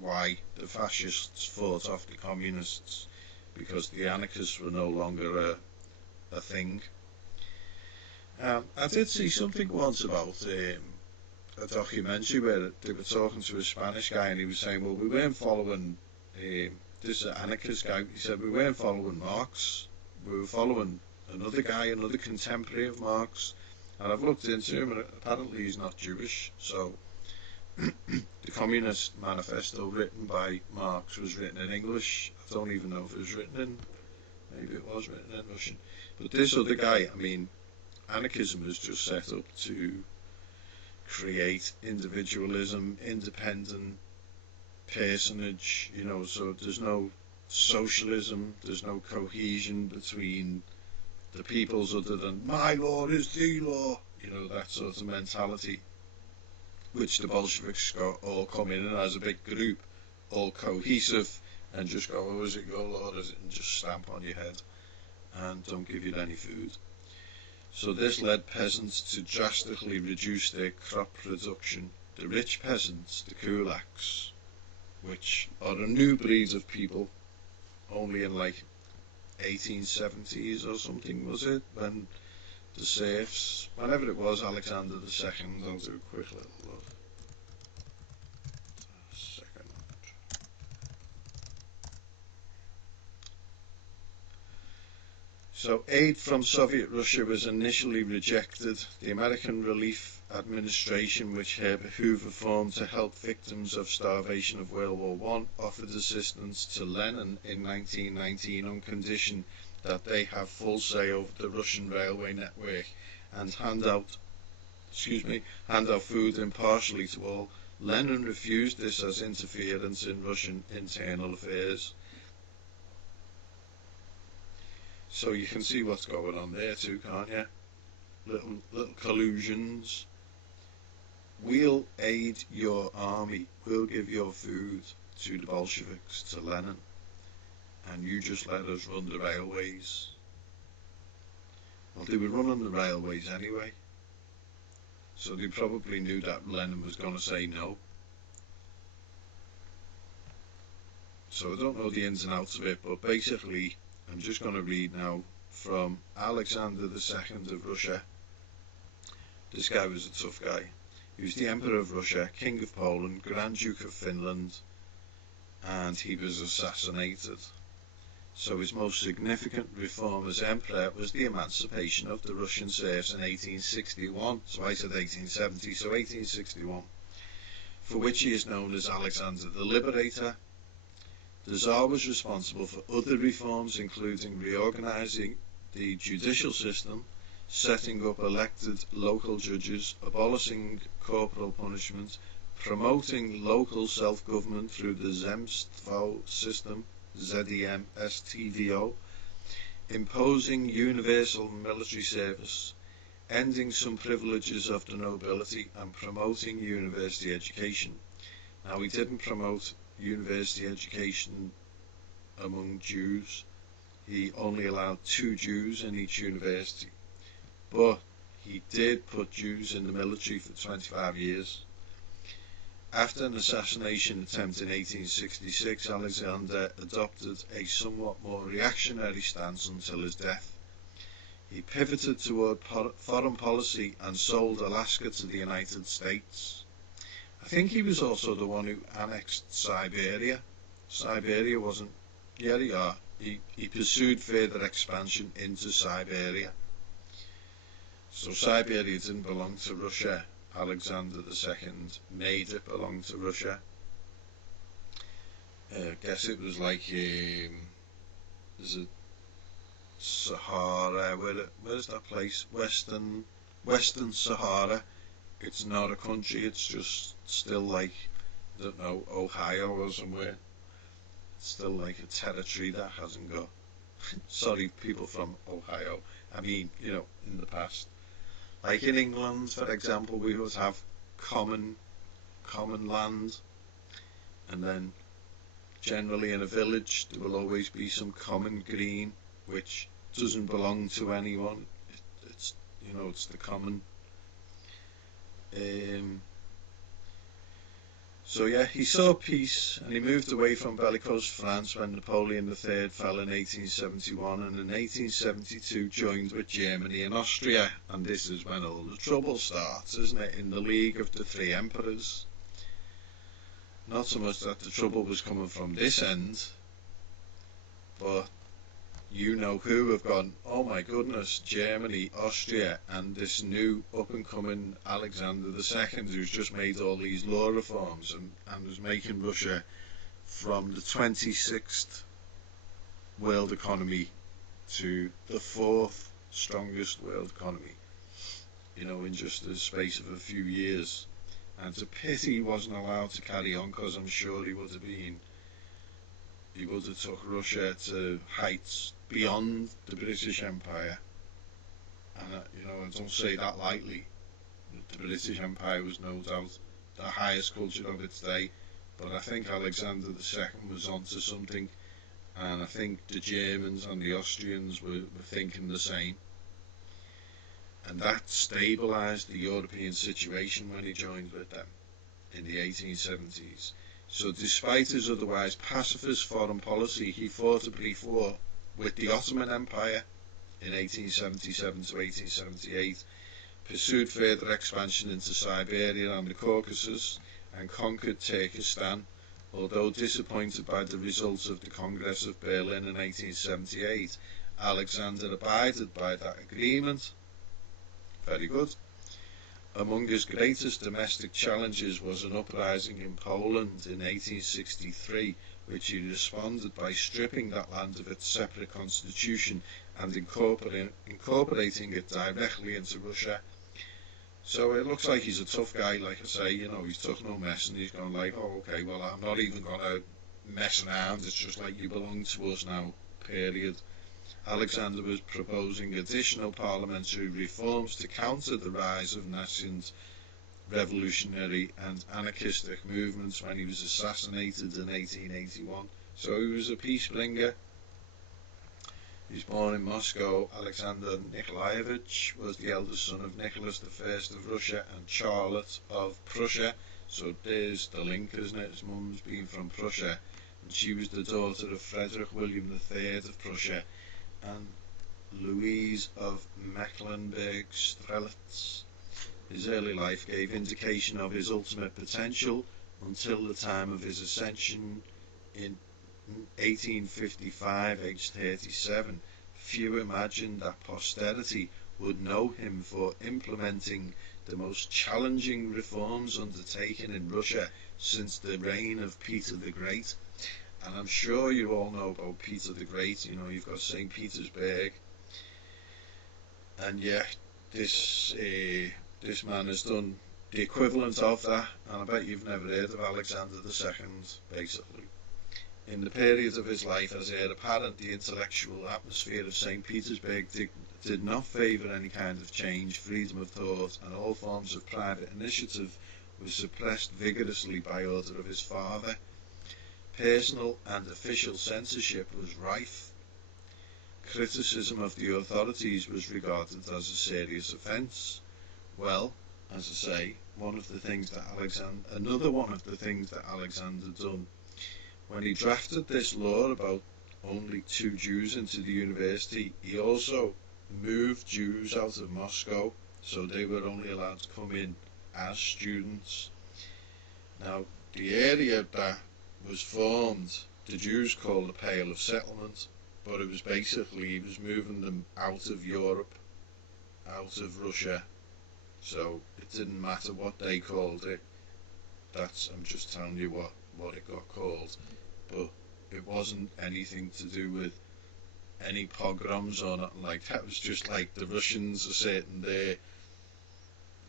why the fascists fought off the communists, because the anarchists were no longer a thing. I did see something once about a documentary where they were talking to a Spanish guy, and he was saying, well, we weren't following this anarchist guy. He said, we weren't following Marx, we were following another guy, another contemporary of Marx. And I've looked into him, and apparently he's not Jewish. So the Communist Manifesto written by Marx was written in English. I don't even know if it was written in, maybe it was written in Russian. But this other guy, anarchism is just set up to create individualism, independent personage, so there's no socialism, there's no cohesion between the peoples other than my law is the law, that sort of mentality, which the Bolsheviks all come in and as a big group, all cohesive, and just go, oh, is it your law, is it, and just stamp on your head and don't give you any food. So this led peasants to drastically reduce their crop production. The rich peasants, the kulaks, which are a new breed of people, only in like 1870s or something was it, when the serfs, whenever it was, Alexander II, I'll do a quick little look. A second. So aid from Soviet Russia was initially rejected. The American Relief Administration, which Herbert Hoover formed to help victims of starvation of World War I, offered assistance to Lenin in 1919 on condition that they have full say over the Russian railway network and hand out food impartially to all. Lenin refused this as interference in Russian internal affairs. So you can see what's going on there too, can't you? Little collusions. We'll aid your army, we'll give your food to the Bolsheviks, to Lenin, and you just let us run the railways. Well, they were running the railways anyway, so they probably knew that Lenin was going to say no. So I don't know the ins and outs of it, but basically I'm just going to read now from Alexander II of Russia. This guy was a tough guy. He was the Emperor of Russia, King of Poland, Grand Duke of Finland, and he was assassinated. So his most significant reform as Emperor was the emancipation of the Russian serfs in 1861. So I said 1870, so 1861, for which he is known as Alexander the Liberator. The Tsar was responsible for other reforms, including reorganizing the judicial system, setting up elected local judges, abolishing corporal punishment, promoting local self-government through the Zemstvo system, ZEM-STVO, imposing universal military service, ending some privileges of the nobility, and promoting university education. Now, he didn't promote university education among Jews. He only allowed 2 Jews in each university, but he did put Jews in the military for 25 years. After an assassination attempt in 1866, Alexander adopted a somewhat more reactionary stance until his death. He pivoted toward foreign policy and sold Alaska to the United States. I think he was also the one who annexed Siberia. Siberia wasn't... Yeah, he pursued further expansion into Siberia. So Siberia didn't belong to Russia. Alexander II made it belong to Russia. I guess it was like, is it Sahara? Where's that place? Western Sahara. It's not a country, it's just still like, I don't know, Ohio or somewhere. It's still like a territory that hasn't got... Sorry, people from Ohio. I mean, in the past. Like in England, for example, we would have common land, and then generally in a village there will always be some common green which doesn't belong to anyone. It's it's the common. So yeah, he saw peace and he moved away from bellicose France when Napoleon III fell in 1871, and in 1872 joined with Germany and Austria, and this is when all the trouble starts, isn't it, in the League of the Three Emperors. Not so much that the trouble was coming from this end, but who have gone, oh my goodness, Germany, Austria, and this new up-and-coming Alexander II, who's just made all these law reforms and was making Russia from the 26th world economy to the 4th strongest world economy, in just the space of a few years. and it's a pity he wasn't allowed to carry on, because I'm sure he would have took Russia to heights beyond the British Empire. And I don't say that lightly. The British Empire was no doubt the highest culture of its day, but I think Alexander II was onto something, and I think the Germans and the Austrians were thinking the same. And that stabilised the European situation when he joined with them in the 1870s. So despite his otherwise pacifist foreign policy, he fought a brief war with the Ottoman Empire in 1877 to 1878, pursued further expansion into Siberia and the Caucasus, and conquered Turkestan, although disappointed by the results of the Congress of Berlin in 1878. Alexander abided by that agreement. Very good. Among his greatest domestic challenges was an uprising in Poland in 1863, which he responded by stripping that land of its separate constitution and incorporating it directly into Russia. So it looks like he's a tough guy, like I say, he's took no mess, and he's gone like, oh, okay, well, I'm not even going to mess around, it's just like you belong to us now, period. Alexander was proposing additional parliamentary reforms to counter the rise of nascent revolutionary and anarchistic movements when he was assassinated in 1881. So he was a peace bringer. He was born in Moscow. Alexander Nikolaevich was the eldest son of Nicholas I of Russia and Charlotte of Prussia. So there's the link, isn't it? His mum's been from Prussia, and she was the daughter of Frederick William III of Prussia and Louise of Mecklenburg-Strelitz. His early life gave indication of his ultimate potential until the time of his ascension in 1855, aged 37. Few imagined that posterity would know him for implementing the most challenging reforms undertaken in Russia since the reign of Peter the Great. And I'm sure you all know about Peter the Great. You've got St. Petersburg, and yeah, this man has done the equivalent of that, and I bet you've never heard of Alexander II, basically. In the period of his life as heir apparent, the intellectual atmosphere of St. Petersburg did not favour any kind of change, freedom of thought, and all forms of private initiative was suppressed vigorously by order of his father. Personal and official censorship was rife. Criticism of the authorities was regarded as a serious offence. Well, as I say, another one of the things that Alexander done when he drafted this law about only 2 Jews into the university, he also moved Jews out of Moscow, so they were only allowed to come in as students. Now, the area that was formed, the Jews called the Pale of Settlement, but it was basically, he was moving them out of Europe, out of Russia, so it didn't matter what they called it. I'm just telling you what it got called, but it wasn't anything to do with any pogroms or nothing like that. It was just like the Russians asserting their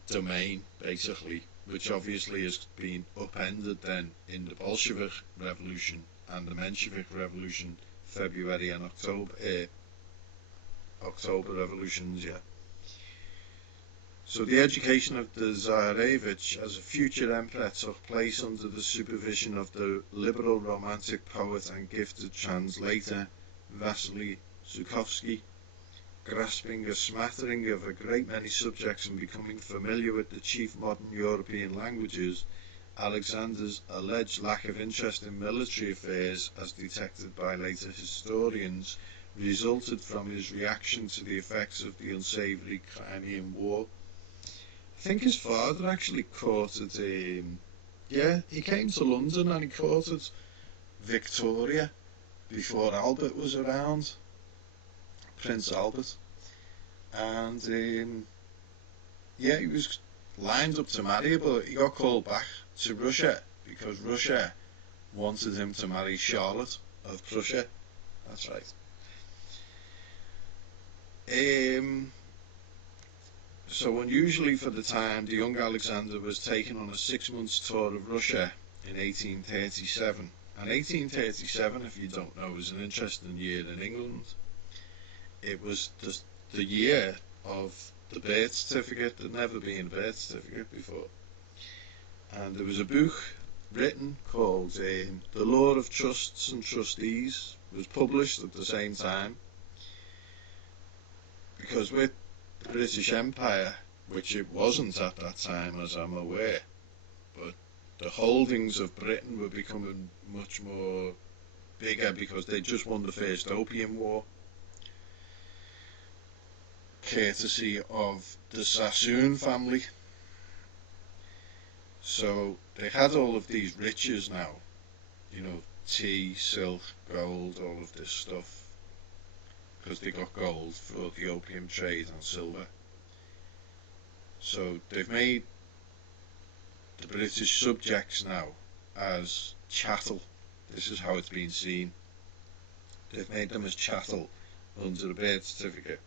domain, basically, which obviously has been upended then in the Bolshevik Revolution and the Menshevik Revolution, February and October revolutions, yeah. So the education of the Tsarevich as a future emperor took place under the supervision of the liberal romantic poet and gifted translator Vasily Zhukovsky. Grasping a smattering of a great many subjects and becoming familiar with the chief modern European languages, Alexander's alleged lack of interest in military affairs, as detected by later historians, resulted from his reaction to the effects of the unsavoury Crimean War. I think his father actually courted he came to London and he courted Victoria before Albert was around, Prince Albert, and he was lined up to marry her, but he got called back to Russia because Russia wanted him to marry Charlotte of Prussia. That's right. So unusually for the time, the young Alexander was taken on a 6 month tour of Russia in 1837. And 1837, if you don't know, is an interesting year in England. It was the year of the birth certificate. There'd never been a birth certificate before. And there was a book written called The Law of Trusts and Trustees, was published at the same time, because with the British Empire, which it wasn't at that time as I'm aware, but the holdings of Britain were becoming much more bigger because they just won the first Opium War, courtesy of the Sassoon family. So they had all of these riches now, you know, tea, silk, gold, all of this stuff, because they got gold for the opium trade and silver. So they've made the British subjects now as chattel. This is how it's been seen. They've made them as chattel under a birth certificate.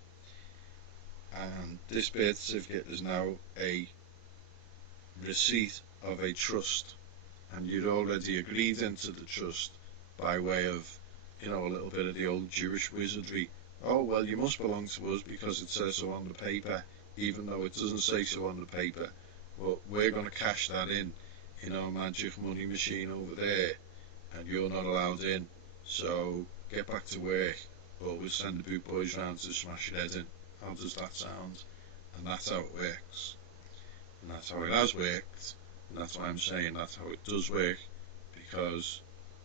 And this birth certificate is now a receipt of a trust, and you'd already agreed into the trust by way of, you know, a little bit of the old Jewish wizardry. Oh, well, you must belong to us because it says so on the paper, even though it doesn't say so on the paper. But we're going to cash that in our magic money machine over there, and you're not allowed in. So get back to work, or we'll send the boot boys round to smash your head in. How does that sound? And that's how it works. And that's how it has worked. And that's why I'm saying that's how it does work, because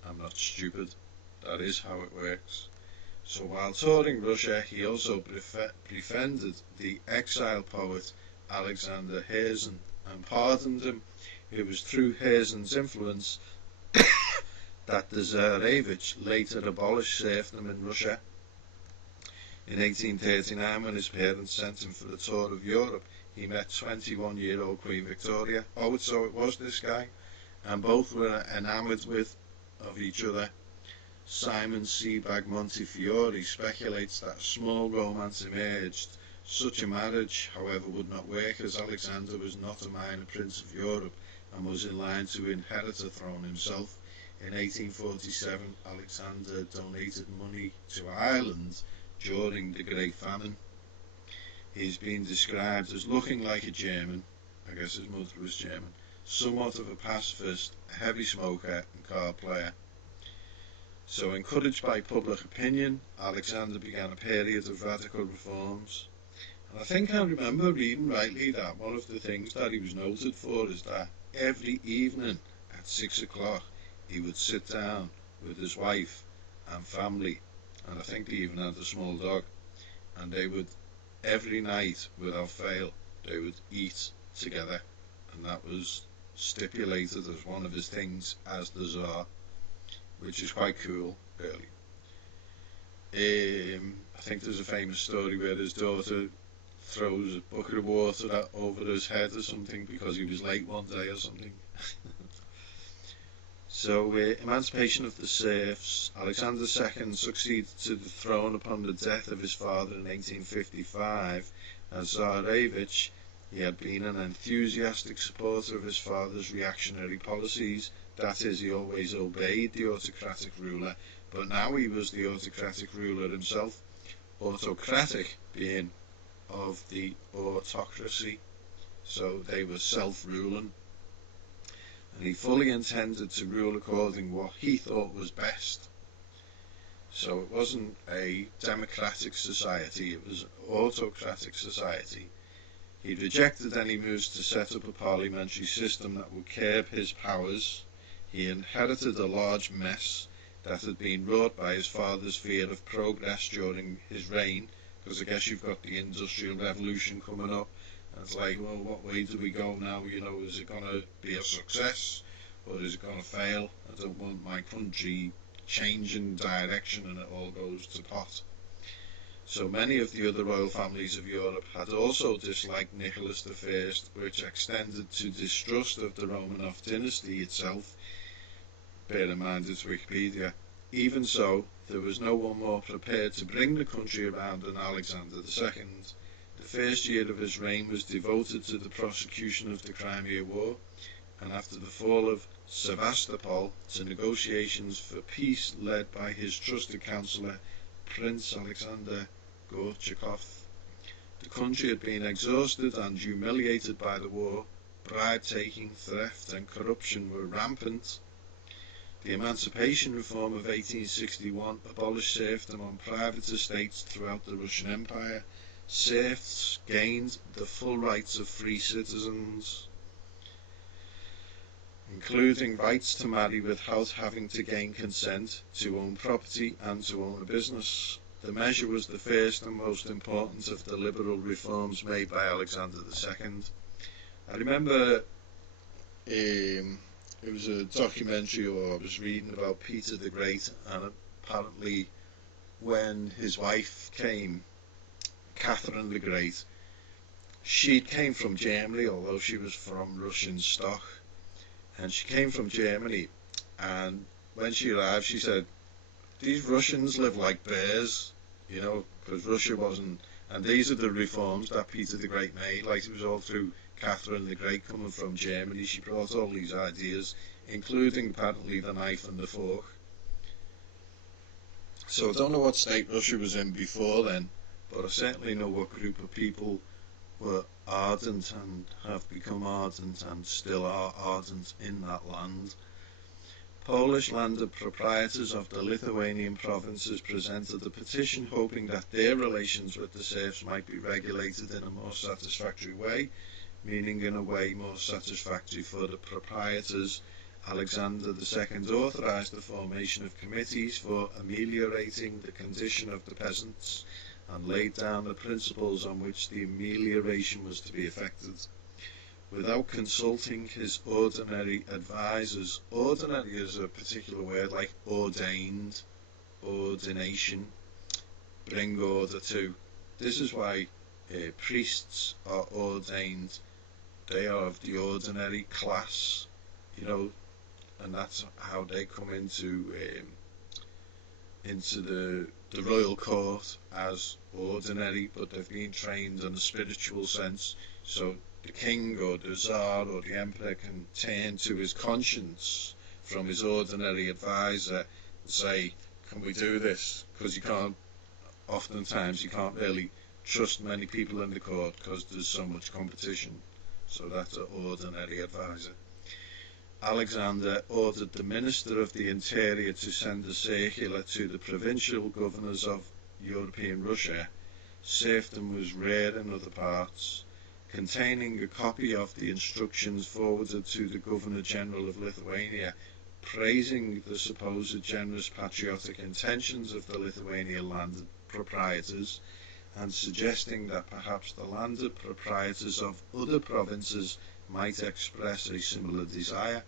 I'm not stupid. That is how it works. So while touring Russia, he also befriended the exiled poet Alexander Herzen and pardoned him. It was through Herzen's influence that the Tsarevich later abolished serfdom in Russia. In 1839, when his parents sent him for a tour of Europe, he met 21-year-old Queen Victoria. Oh, so it was this guy. And both were enamoured of each other. Simon Sebag Montefiore speculates that a small romance emerged. Such a marriage, however, would not work, as Alexander was not a minor prince of Europe and was in line to inherit the throne himself. In 1847, Alexander donated money to Ireland during the Great Famine. He's been described as looking like a German, I guess his mother was German, somewhat of a pacifist, a heavy smoker and card player. So encouraged by public opinion, Alexander began a period of radical reforms. And I think I remember reading rightly that one of the things that he was noted for is that every evening at 6 o'clock he would sit down with his wife and family, and I think they even had a small dog, and they would, every night without fail, they would eat together, and that was stipulated as one of his things as the Tsar, which is quite cool, really. I think there's a famous story where his daughter throws a bucket of water over his head or something because he was late one day or something. So, emancipation of the serfs. Alexander II succeeded to the throne upon the death of his father in 1855. As Tsarevich, he had been an enthusiastic supporter of his father's reactionary policies. That is, he always obeyed the autocratic ruler, but now he was the autocratic ruler himself. Autocratic being of the autocracy, so they were self-ruling. And he fully intended to rule according to what he thought was best. So it wasn't a democratic society, it was an autocratic society. He rejected any moves to set up a parliamentary system that would curb his powers. He inherited a large mess that had been wrought by his father's fear of progress during his reign, because I guess you've got the Industrial Revolution coming up. And it's like, well, what way do we go now? You know, is it going to be a success or is it going to fail? I don't want my country changing direction and it all goes to pot. So many of the other royal families of Europe had also disliked Nicholas I, which extended to distrust of the Romanov dynasty itself. Bear in mind it's Wikipedia. Even so, there was no one more prepared to bring the country around than Alexander II. The first year of his reign was devoted to the prosecution of the Crimea War, and after the fall of Sevastopol, to negotiations for peace led by his trusted counsellor, Prince Alexander Gorchakov. The country had been exhausted and humiliated by the war. Bribe-taking, theft and corruption were rampant. The Emancipation Reform of 1861 abolished serfdom on private estates throughout the Russian Empire. Serfs gained the full rights of free citizens, including rights to marry without having to gain consent, to own property and to own a business. The measure was the first and most important of the liberal reforms made by Alexander II. I remember it was a documentary, or I was reading about Peter the Great, and apparently when his wife came, Catherine the Great, she came from Germany, although she was from Russian stock, and she came from Germany, and when she arrived she said, these Russians live like bears, you know, because Russia wasn't, and these are the reforms that Peter the Great made. Like, it was all through Catherine the Great coming from Germany. She brought all these ideas, including apparently the knife and the fork. So I don't know what state Russia was in before then, but I certainly know what group of people were ardent and have become ardent and still are ardent in that land. Polish landed proprietors of the Lithuanian provinces presented a petition hoping that their relations with the serfs might be regulated in a more satisfactory way, meaning in a way more satisfactory for the proprietors. Alexander II authorized the formation of committees for ameliorating the condition of the peasants and laid down the principles on which the amelioration was to be effected. Without consulting his ordinary advisors. Ordinary is a particular word, like ordained, ordination, bring order to. This is why priests are ordained. They are of the ordinary class, you know, and that's how they come into the royal court as ordinary, but they've been trained in a spiritual sense. So the king or the Tsar or the emperor can turn to his conscience from his ordinary advisor and say, can we do this? Because oftentimes you can't really trust many people in the court because there's so much competition. So that's an ordinary advisor. Alexander ordered the Minister of the Interior to send a circular to the provincial governors of European Russia. Serfdom was rare in other parts, containing a copy of the instructions forwarded to the Governor-General of Lithuania, praising the supposed generous patriotic intentions of the Lithuanian landed proprietors, and suggesting that perhaps the landed proprietors of other provinces might express a similar desire.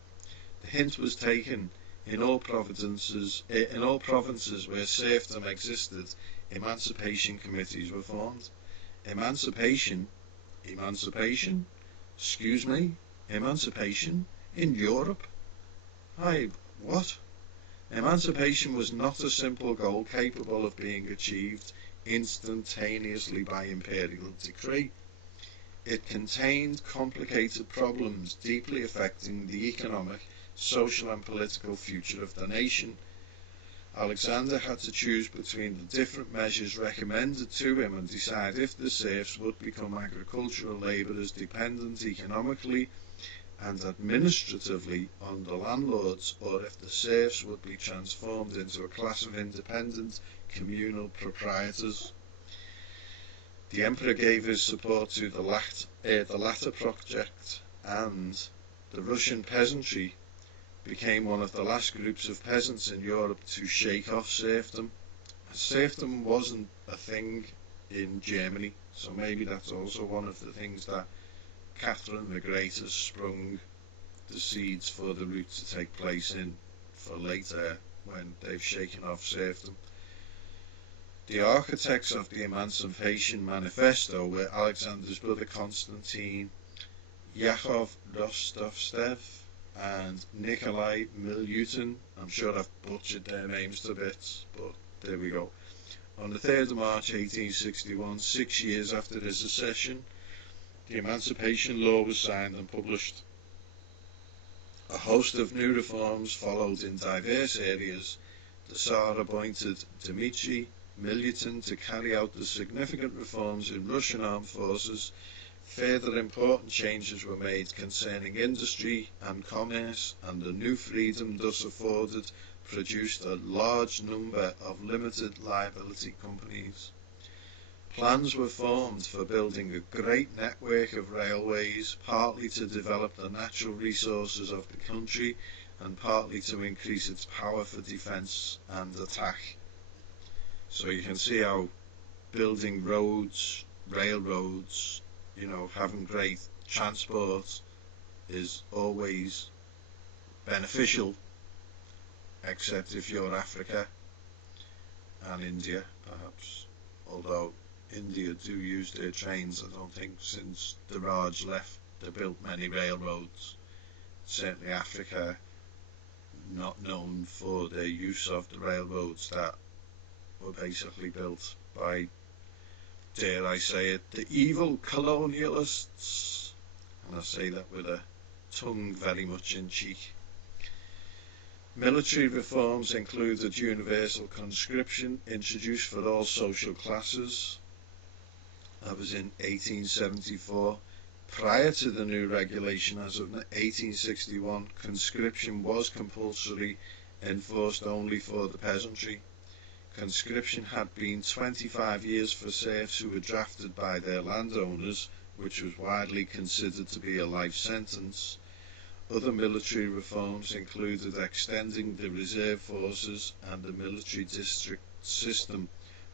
The hint was taken. In all provinces where serfdom existed, emancipation committees were formed. Emancipation? Excuse me? Emancipation? In Europe? What? Emancipation was not a simple goal capable of being achieved instantaneously by imperial decree. It contained complicated problems deeply affecting the economic, social and political future of the nation. Alexander had to choose between the different measures recommended to him and decide if the serfs would become agricultural labourers dependent economically and administratively on the landlords, or if the serfs would be transformed into a class of independent communal proprietors. The emperor gave his support to the latter project, and the Russian peasantry became one of the last groups of peasants in Europe to shake off serfdom. Serfdom wasn't a thing in Germany, so maybe that's also one of the things that Catherine the Great has sprung the seeds for the route to take place in for later, when they've shaken off serfdom. The architects of the Emancipation Manifesto were Alexander's brother Constantine, Yakov Rostovtsev, and Nikolai Milutin. I'm sure I've butchered their names to bits, but there we go. On the 3rd of March 1861, 6 years after his accession, the Emancipation Law was signed and published. A host of new reforms followed in diverse areas. The Tsar appointed Dmitry Militin to carry out the significant reforms in Russian armed forces. Further important changes were made concerning industry and commerce, and the new freedom thus afforded produced a large number of limited liability companies. Plans were formed for building a great network of railways, partly to develop the natural resources of the country and partly to increase its power for defence and attack. So you can see how building roads, railroads, having great transport is always beneficial, except if you're Africa and India, perhaps. Although India do use their trains, I don't think since the Raj left they built many railroads. Certainly Africa, not known for their use of the railroads that were basically built by, dare I say it, the evil colonialists. And I say that with a tongue very much in cheek. Military reforms included universal conscription, introduced for all social classes. That was in 1874. Prior to the new regulation, as of 1861, conscription was compulsory, enforced only for the peasantry. Conscription had been 25 years for serfs who were drafted by their landowners, which was widely considered to be a life sentence. Other military reforms included extending the reserve forces and the military district system,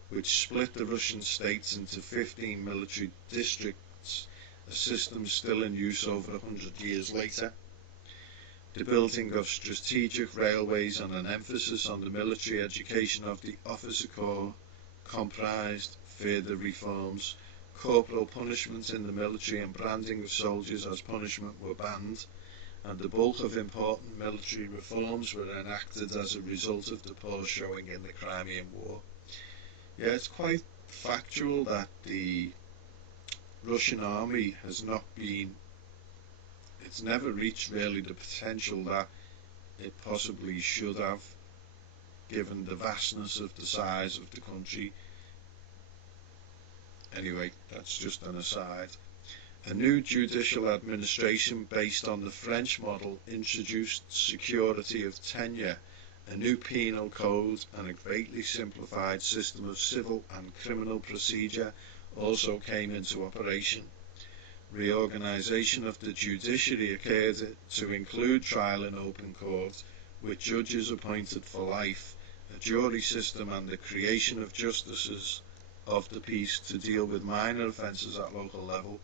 which split the Russian states into 15 military districts, a system still in use over 100 years later. The building of strategic railways and an emphasis on the military education of the officer corps comprised further reforms. Corporal punishment in the military and branding of soldiers as punishment were banned, and the bulk of important military reforms were enacted as a result of the poor showing in the Crimean War. Yeah, it's quite factual that the Russian army has not been, it's never reached really the potential that it possibly should have, given the vastness of the size of the country. Anyway, that's just an aside. A new judicial administration based on the French model introduced security of tenure, a new penal code, and a greatly simplified system of civil and criminal procedure also came into operation. Reorganization of the judiciary occurred to include trial in open court, with judges appointed for life, a jury system, and the creation of justices of the peace to deal with minor offences at local level.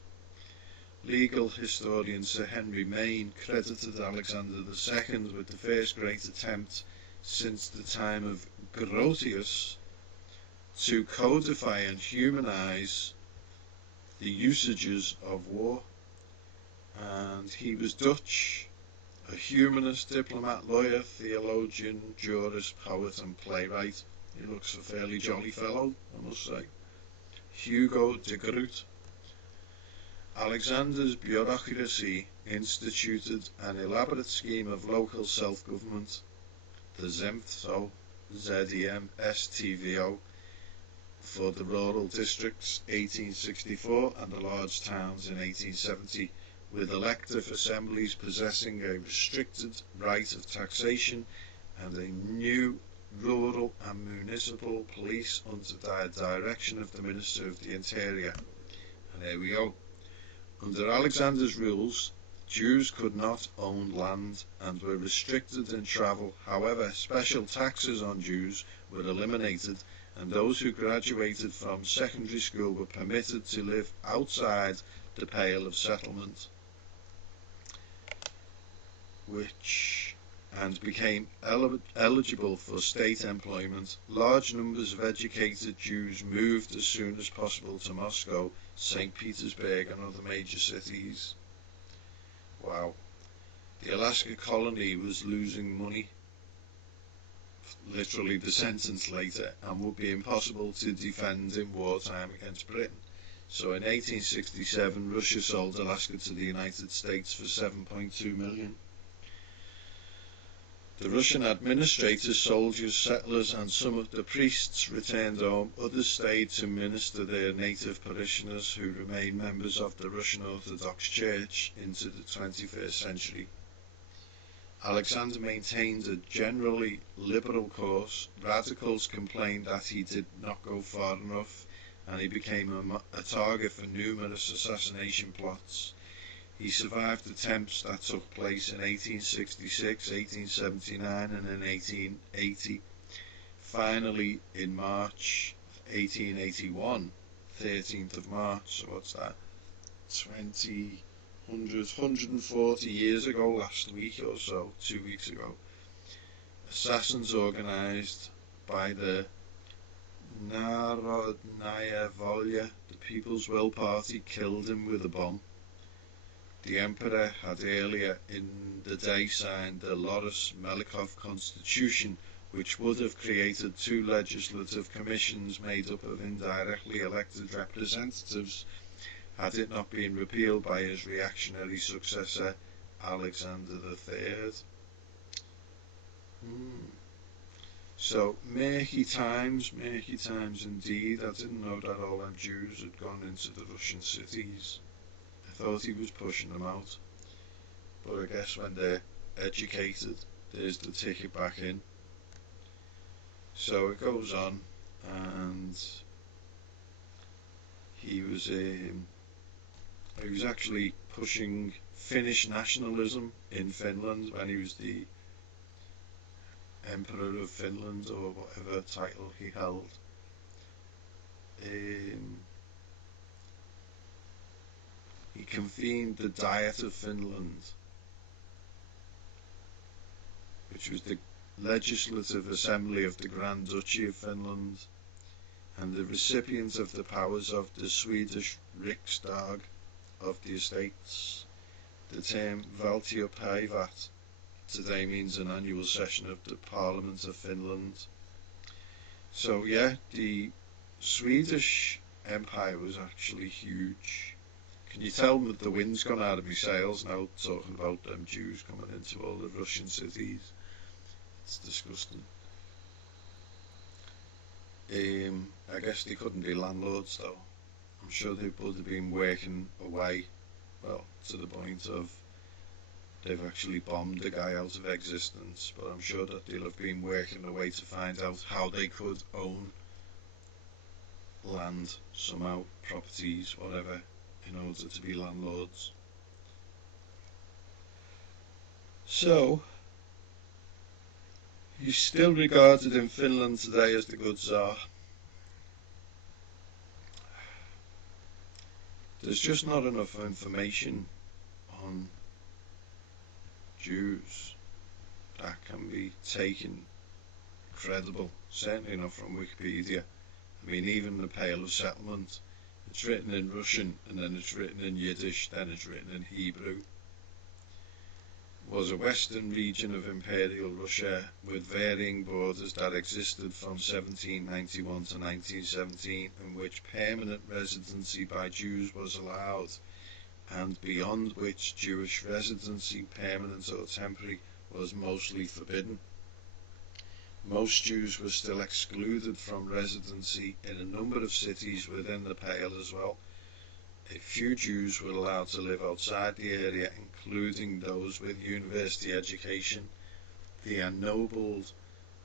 Legal historian Sir Henry Maine credited Alexander II with the first great attempt since the time of Grotius to codify and humanize the usages of war. And he was Dutch, a humanist, diplomat, lawyer, theologian, jurist, poet and playwright. He looks a fairly jolly fellow, I must say. Hugo de Groot. Alexander's bureaucracy instituted an elaborate scheme of local self-government, the Zemstvo, ZEM-STVO, for the rural districts 1864 and the large towns in 1870, with elective assemblies possessing a restricted right of taxation and a new rural and municipal police under the direction of the Minister of the Interior. And there we go. Under Alexander's rules, Jews could not own land and were restricted in travel. However, special taxes on Jews were eliminated, and those who graduated from secondary school were permitted to live outside the Pale of Settlement, and became eligible for state employment. Large numbers of educated Jews moved as soon as possible to Moscow, St. Petersburg and other major cities. Wow. The Alaska colony was losing money. literally the sentence later, and would be impossible to defend in wartime against Britain. So in 1867, Russia sold Alaska to the United States for $7.2 million. The Russian administrators, soldiers, settlers, and some of the priests returned home. Others stayed to minister their native parishioners, who remained members of the Russian Orthodox Church into the 21st century. Alexander maintained a generally liberal course. Radicals complained that he did not go far enough, and he became a target for numerous assassination plots. He survived attempts that took place in 1866, 1879, and in 1880. Finally, in March 1881, 13th of March, so what's that, 140 years ago, last week or so, 2 weeks ago, assassins organised by the Narodnaya Volya, the People's Will Party, killed him with a bomb. The Emperor had earlier in the day signed the Loris-Melikov Constitution, which would have created 2 legislative commissions made up of indirectly elected representatives, had it not been repealed by his reactionary successor, Alexander III. So, murky times indeed. I didn't know that all them Jews had gone into the Russian cities. I thought he was pushing them out. But I guess when they're educated, there's the ticket back in. So it goes on, and he was actually pushing Finnish nationalism in Finland when he was the Emperor of Finland, or whatever title he held. He convened the Diet of Finland, which was the legislative assembly of the Grand Duchy of Finland, and the recipient of the powers of the Swedish Riksdag of the Estates. The term Valtiopäivät today means an annual session of the Parliament of Finland. So yeah, the Swedish Empire was actually huge. Can you tell that the wind's gone out of my sails now, talking about them Jews coming into all the Russian cities? It's disgusting. I guess they couldn't be landlords though. I'm sure they would have been working away, well, to the point of they've actually bombed the guy out of existence, but I'm sure that they'll have been working away to find out how they could own land somehow, properties, whatever, in order to be landlords. So, he's still regarded in Finland today as the good Tsar. There's just not enough information on Jews that can be taken credible, certainly not from Wikipedia. I mean, even the Pale of Settlement, it's written in Russian, and then it's written in Yiddish, then it's written in Hebrew. Was a western region of Imperial Russia with varying borders that existed from 1791 to 1917, in which permanent residency by Jews was allowed, and beyond which Jewish residency, permanent or temporary, was mostly forbidden. Most Jews were still excluded from residency in a number of cities within the Pale as well. A few Jews were allowed to live outside the area, including those with university education, the ennobled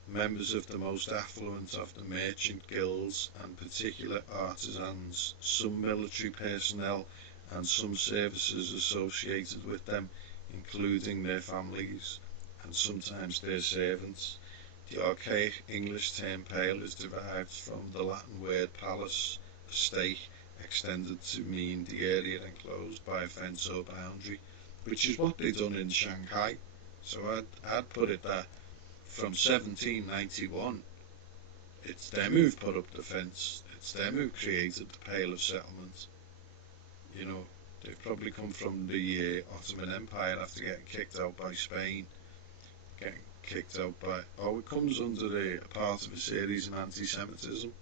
members of the most affluent of the merchant guilds and particular artisans, some military personnel, and some services associated with them, including their families and sometimes their servants. The archaic English term pale is derived from the Latin word palus, a stake, extended to mean the area enclosed by a fence or boundary, which is what they done in Shanghai. So I'd put it that from 1791, it's them who've put up the fence, it's them who created the Pale of Settlement. You know, they've probably come from the Ottoman Empire after getting kicked out by Spain, getting kicked out by, it comes under a part of a series in anti-Semitism.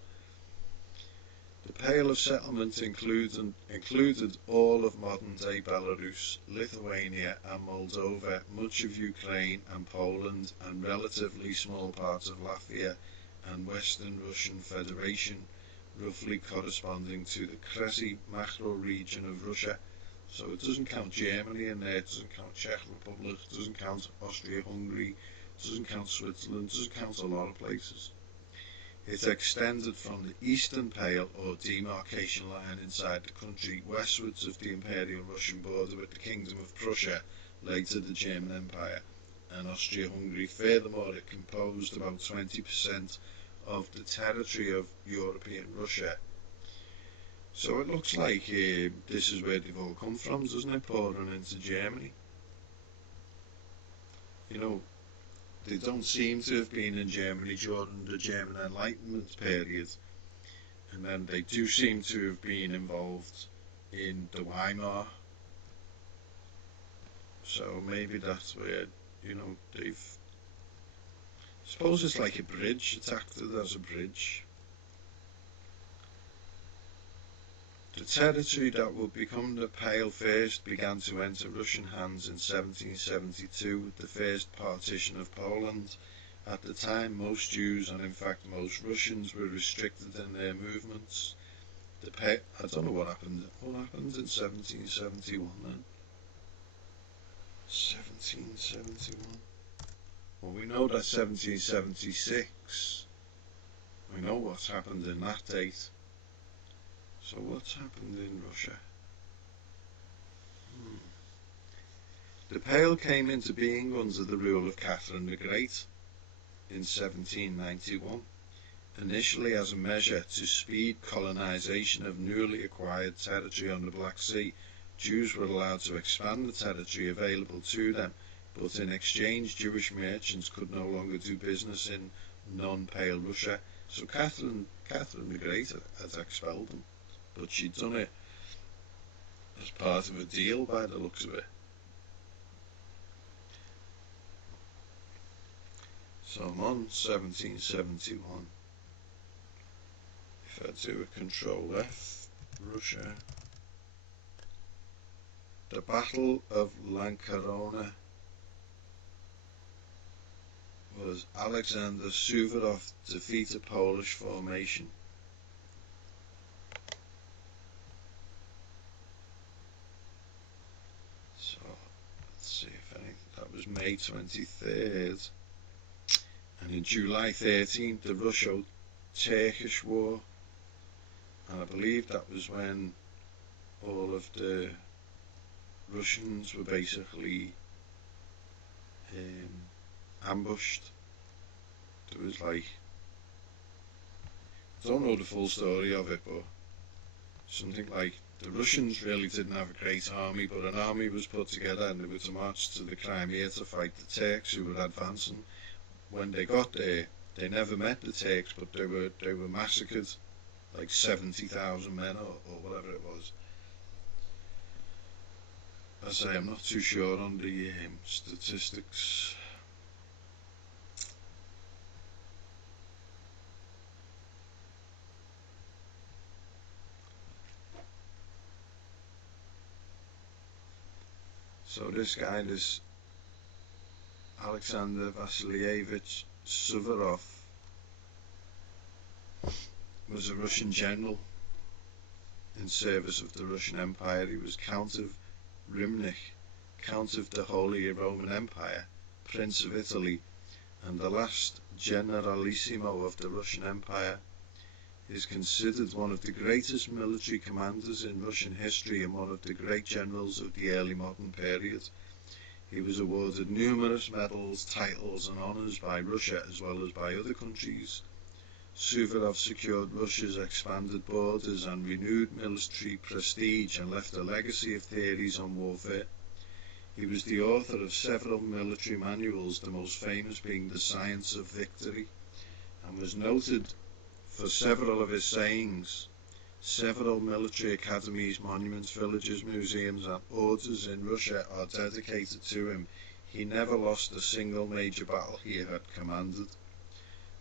The Pale of Settlement included all of modern-day Belarus, Lithuania and Moldova, much of Ukraine and Poland, and relatively small parts of Latvia and Western Russian Federation, roughly corresponding to the Kresy macro-region of Russia. So it doesn't count Germany in there, it doesn't count Czech Republic, it doesn't count Austria-Hungary, it doesn't count Switzerland, it doesn't count a lot of places. It extended from the Eastern Pale, or demarcation line inside the country, westwards of the Imperial Russian border with the Kingdom of Prussia, later the German Empire, and Austria-Hungary. Furthermore, it composed about 20% of the territory of European Russia. So it looks like this is where they've all come from, doesn't it, pouring into Germany? You know, they don't seem to have been in Germany during the German Enlightenment period, and then they do seem to have been involved in the Weimar. So maybe that's where, they've... I suppose it's like a bridge, it's acted as a bridge. The territory that would become the Pale first began to enter Russian hands in 1772 with the first partition of Poland. At the time, most Jews, and in fact most Russians, were restricted in their movements. I don't know what happened. What happened in 1771 then? 1771. Well, we know that 1776. We know what's happened in that date. So what's happened in Russia? The Pale came into being under the rule of Catherine the Great in 1791, initially as a measure to speed colonization of newly acquired territory on the Black Sea. Jews were allowed to expand the territory available to them, but in exchange Jewish merchants could no longer do business in non-Pale Russia. So Catherine the Great had expelled them. But she'd done it as part of a deal by the looks of it. So I'm on 1771. If I do a Control F, Russia. The Battle of Lankarona was Alexander Suvorov defeated Polish formation. That was May 23rd, and in July 13th the Russo-Turkish War, and I believe that was when all of the Russians were basically ambushed. There was I don't know the full story of it, but something like the Russians really didn't have a great army, but an army was put together and they were to march to the Crimea to fight the Turks who were advancing. When they got there, they never met the Turks, but they were massacred, like 70,000 men or whatever it was. I say, I'm not too sure on the statistics. So this guy, this Alexander Vasilievich Suvorov, was a Russian general in service of the Russian Empire. He was Count of Rimnich, Count of the Holy Roman Empire, Prince of Italy, and the last Generalissimo of the Russian Empire. He is considered one of the greatest military commanders in Russian history and one of the great generals of the early modern period. He was awarded numerous medals, titles and honours by Russia as well as by other countries. Suvorov secured Russia's expanded borders and renewed military prestige and left a legacy of theories on warfare. He was the author of several military manuals, the most famous being The Science of Victory, and was noted for several of his sayings. Several military academies, monuments, villages, museums and orders in Russia are dedicated to him. He never lost a single major battle he had commanded.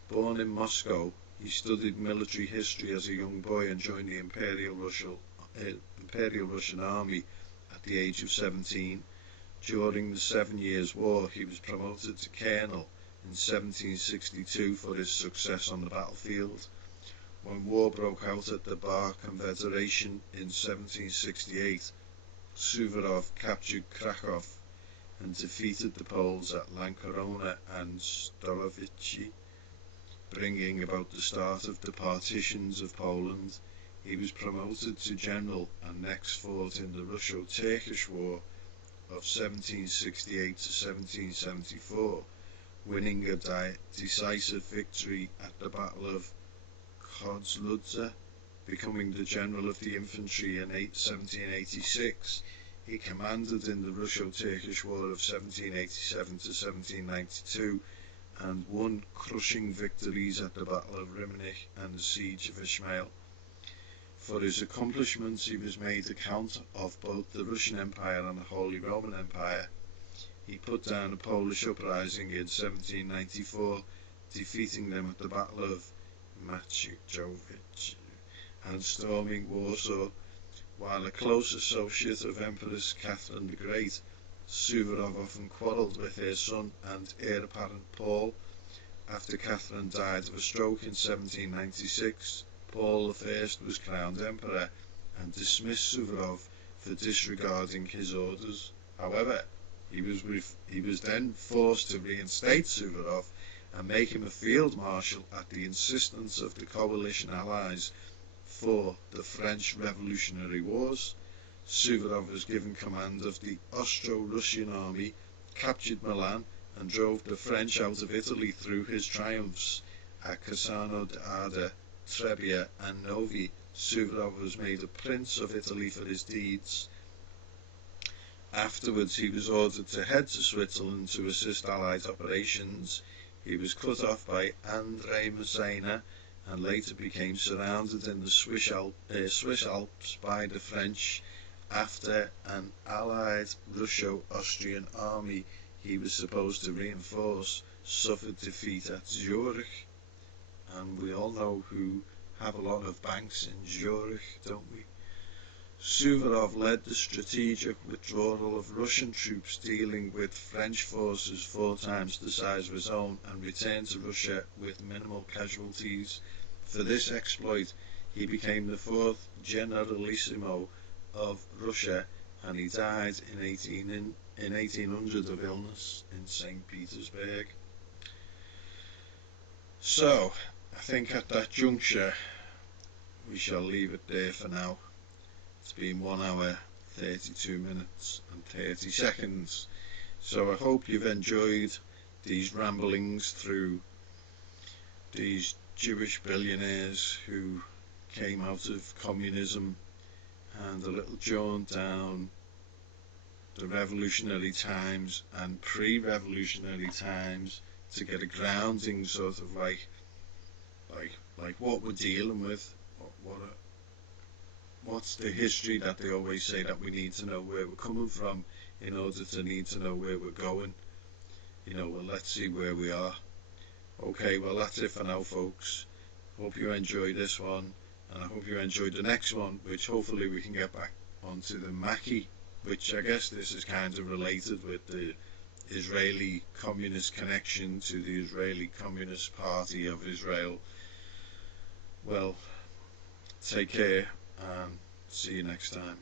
Born in Moscow, he studied military history as a young boy and joined the Imperial Russian Army at the age of 17. During the 7 Years' War, he was promoted to colonel in 1762 for his success on the battlefield. When war broke out at the Bar Confederation in 1768, Suvorov captured Krakow and defeated the Poles at Lankorona and Storowice, bringing about the start of the partitions of Poland. He was promoted to general and next fought in the Russo-Turkish War of 1768 to 1774, winning a decisive victory at the Battle of Kozludza, becoming the general of the infantry in 1786. He commanded in the Russo-Turkish War of 1787 to 1792 and won crushing victories at the Battle of Rimini and the Siege of Ismail. For his accomplishments he was made a Count of both the Russian Empire and the Holy Roman Empire. He put down a Polish uprising in 1794, defeating them at the Battle of Maki and storming Warsaw. While a close associate of Empress Catherine the Great, Suvorov often quarrelled with her son and heir apparent Paul. After Catherine died of a stroke in 1796, Paul I was crowned emperor and dismissed Suvorov for disregarding his orders. However, he was then forced to reinstate Suvorov and make him a field marshal at the insistence of the coalition allies for the French Revolutionary Wars. Suvorov was given command of the Austro-Russian army, captured Milan, and drove the French out of Italy through his triumphs at Cassano d'Adda, Trebia and Novi. Suvorov was made a prince of Italy for his deeds. Afterwards he was ordered to head to Switzerland to assist Allied operations. He was cut off by André Massena and later became surrounded in the Swiss Alps by the French. After an Allied Russo-Austrian army he was supposed to reinforce suffered defeat at Zurich, and we all know who have a lot of banks in Zurich, don't we? Suvorov led the strategic withdrawal of Russian troops dealing with French forces 4 times the size of his own and returned to Russia with minimal casualties. For this exploit he became the 4th Generalissimo of Russia, and he died in 1800 of illness in St. Petersburg. So, I think at that juncture we shall leave it there for now. It's been 1 hour, 32 minutes and 30 seconds. So I hope you've enjoyed these ramblings through these Jewish billionaires who came out of communism, and a little jaunt down the revolutionary times and pre-revolutionary times to get a grounding, sort of like what we're dealing with, what's the history that they always say that we need to know where we're coming from in order to need to know where we're going. Well, let's see where we are. Okay, well, that's it for now, folks. Hope you enjoyed this one, and I hope you enjoyed the next one, which hopefully we can get back onto the Maki, which I guess this is kind of related with the Israeli communist connection to the Israeli Communist Party of Israel. Well, take care and see you next time.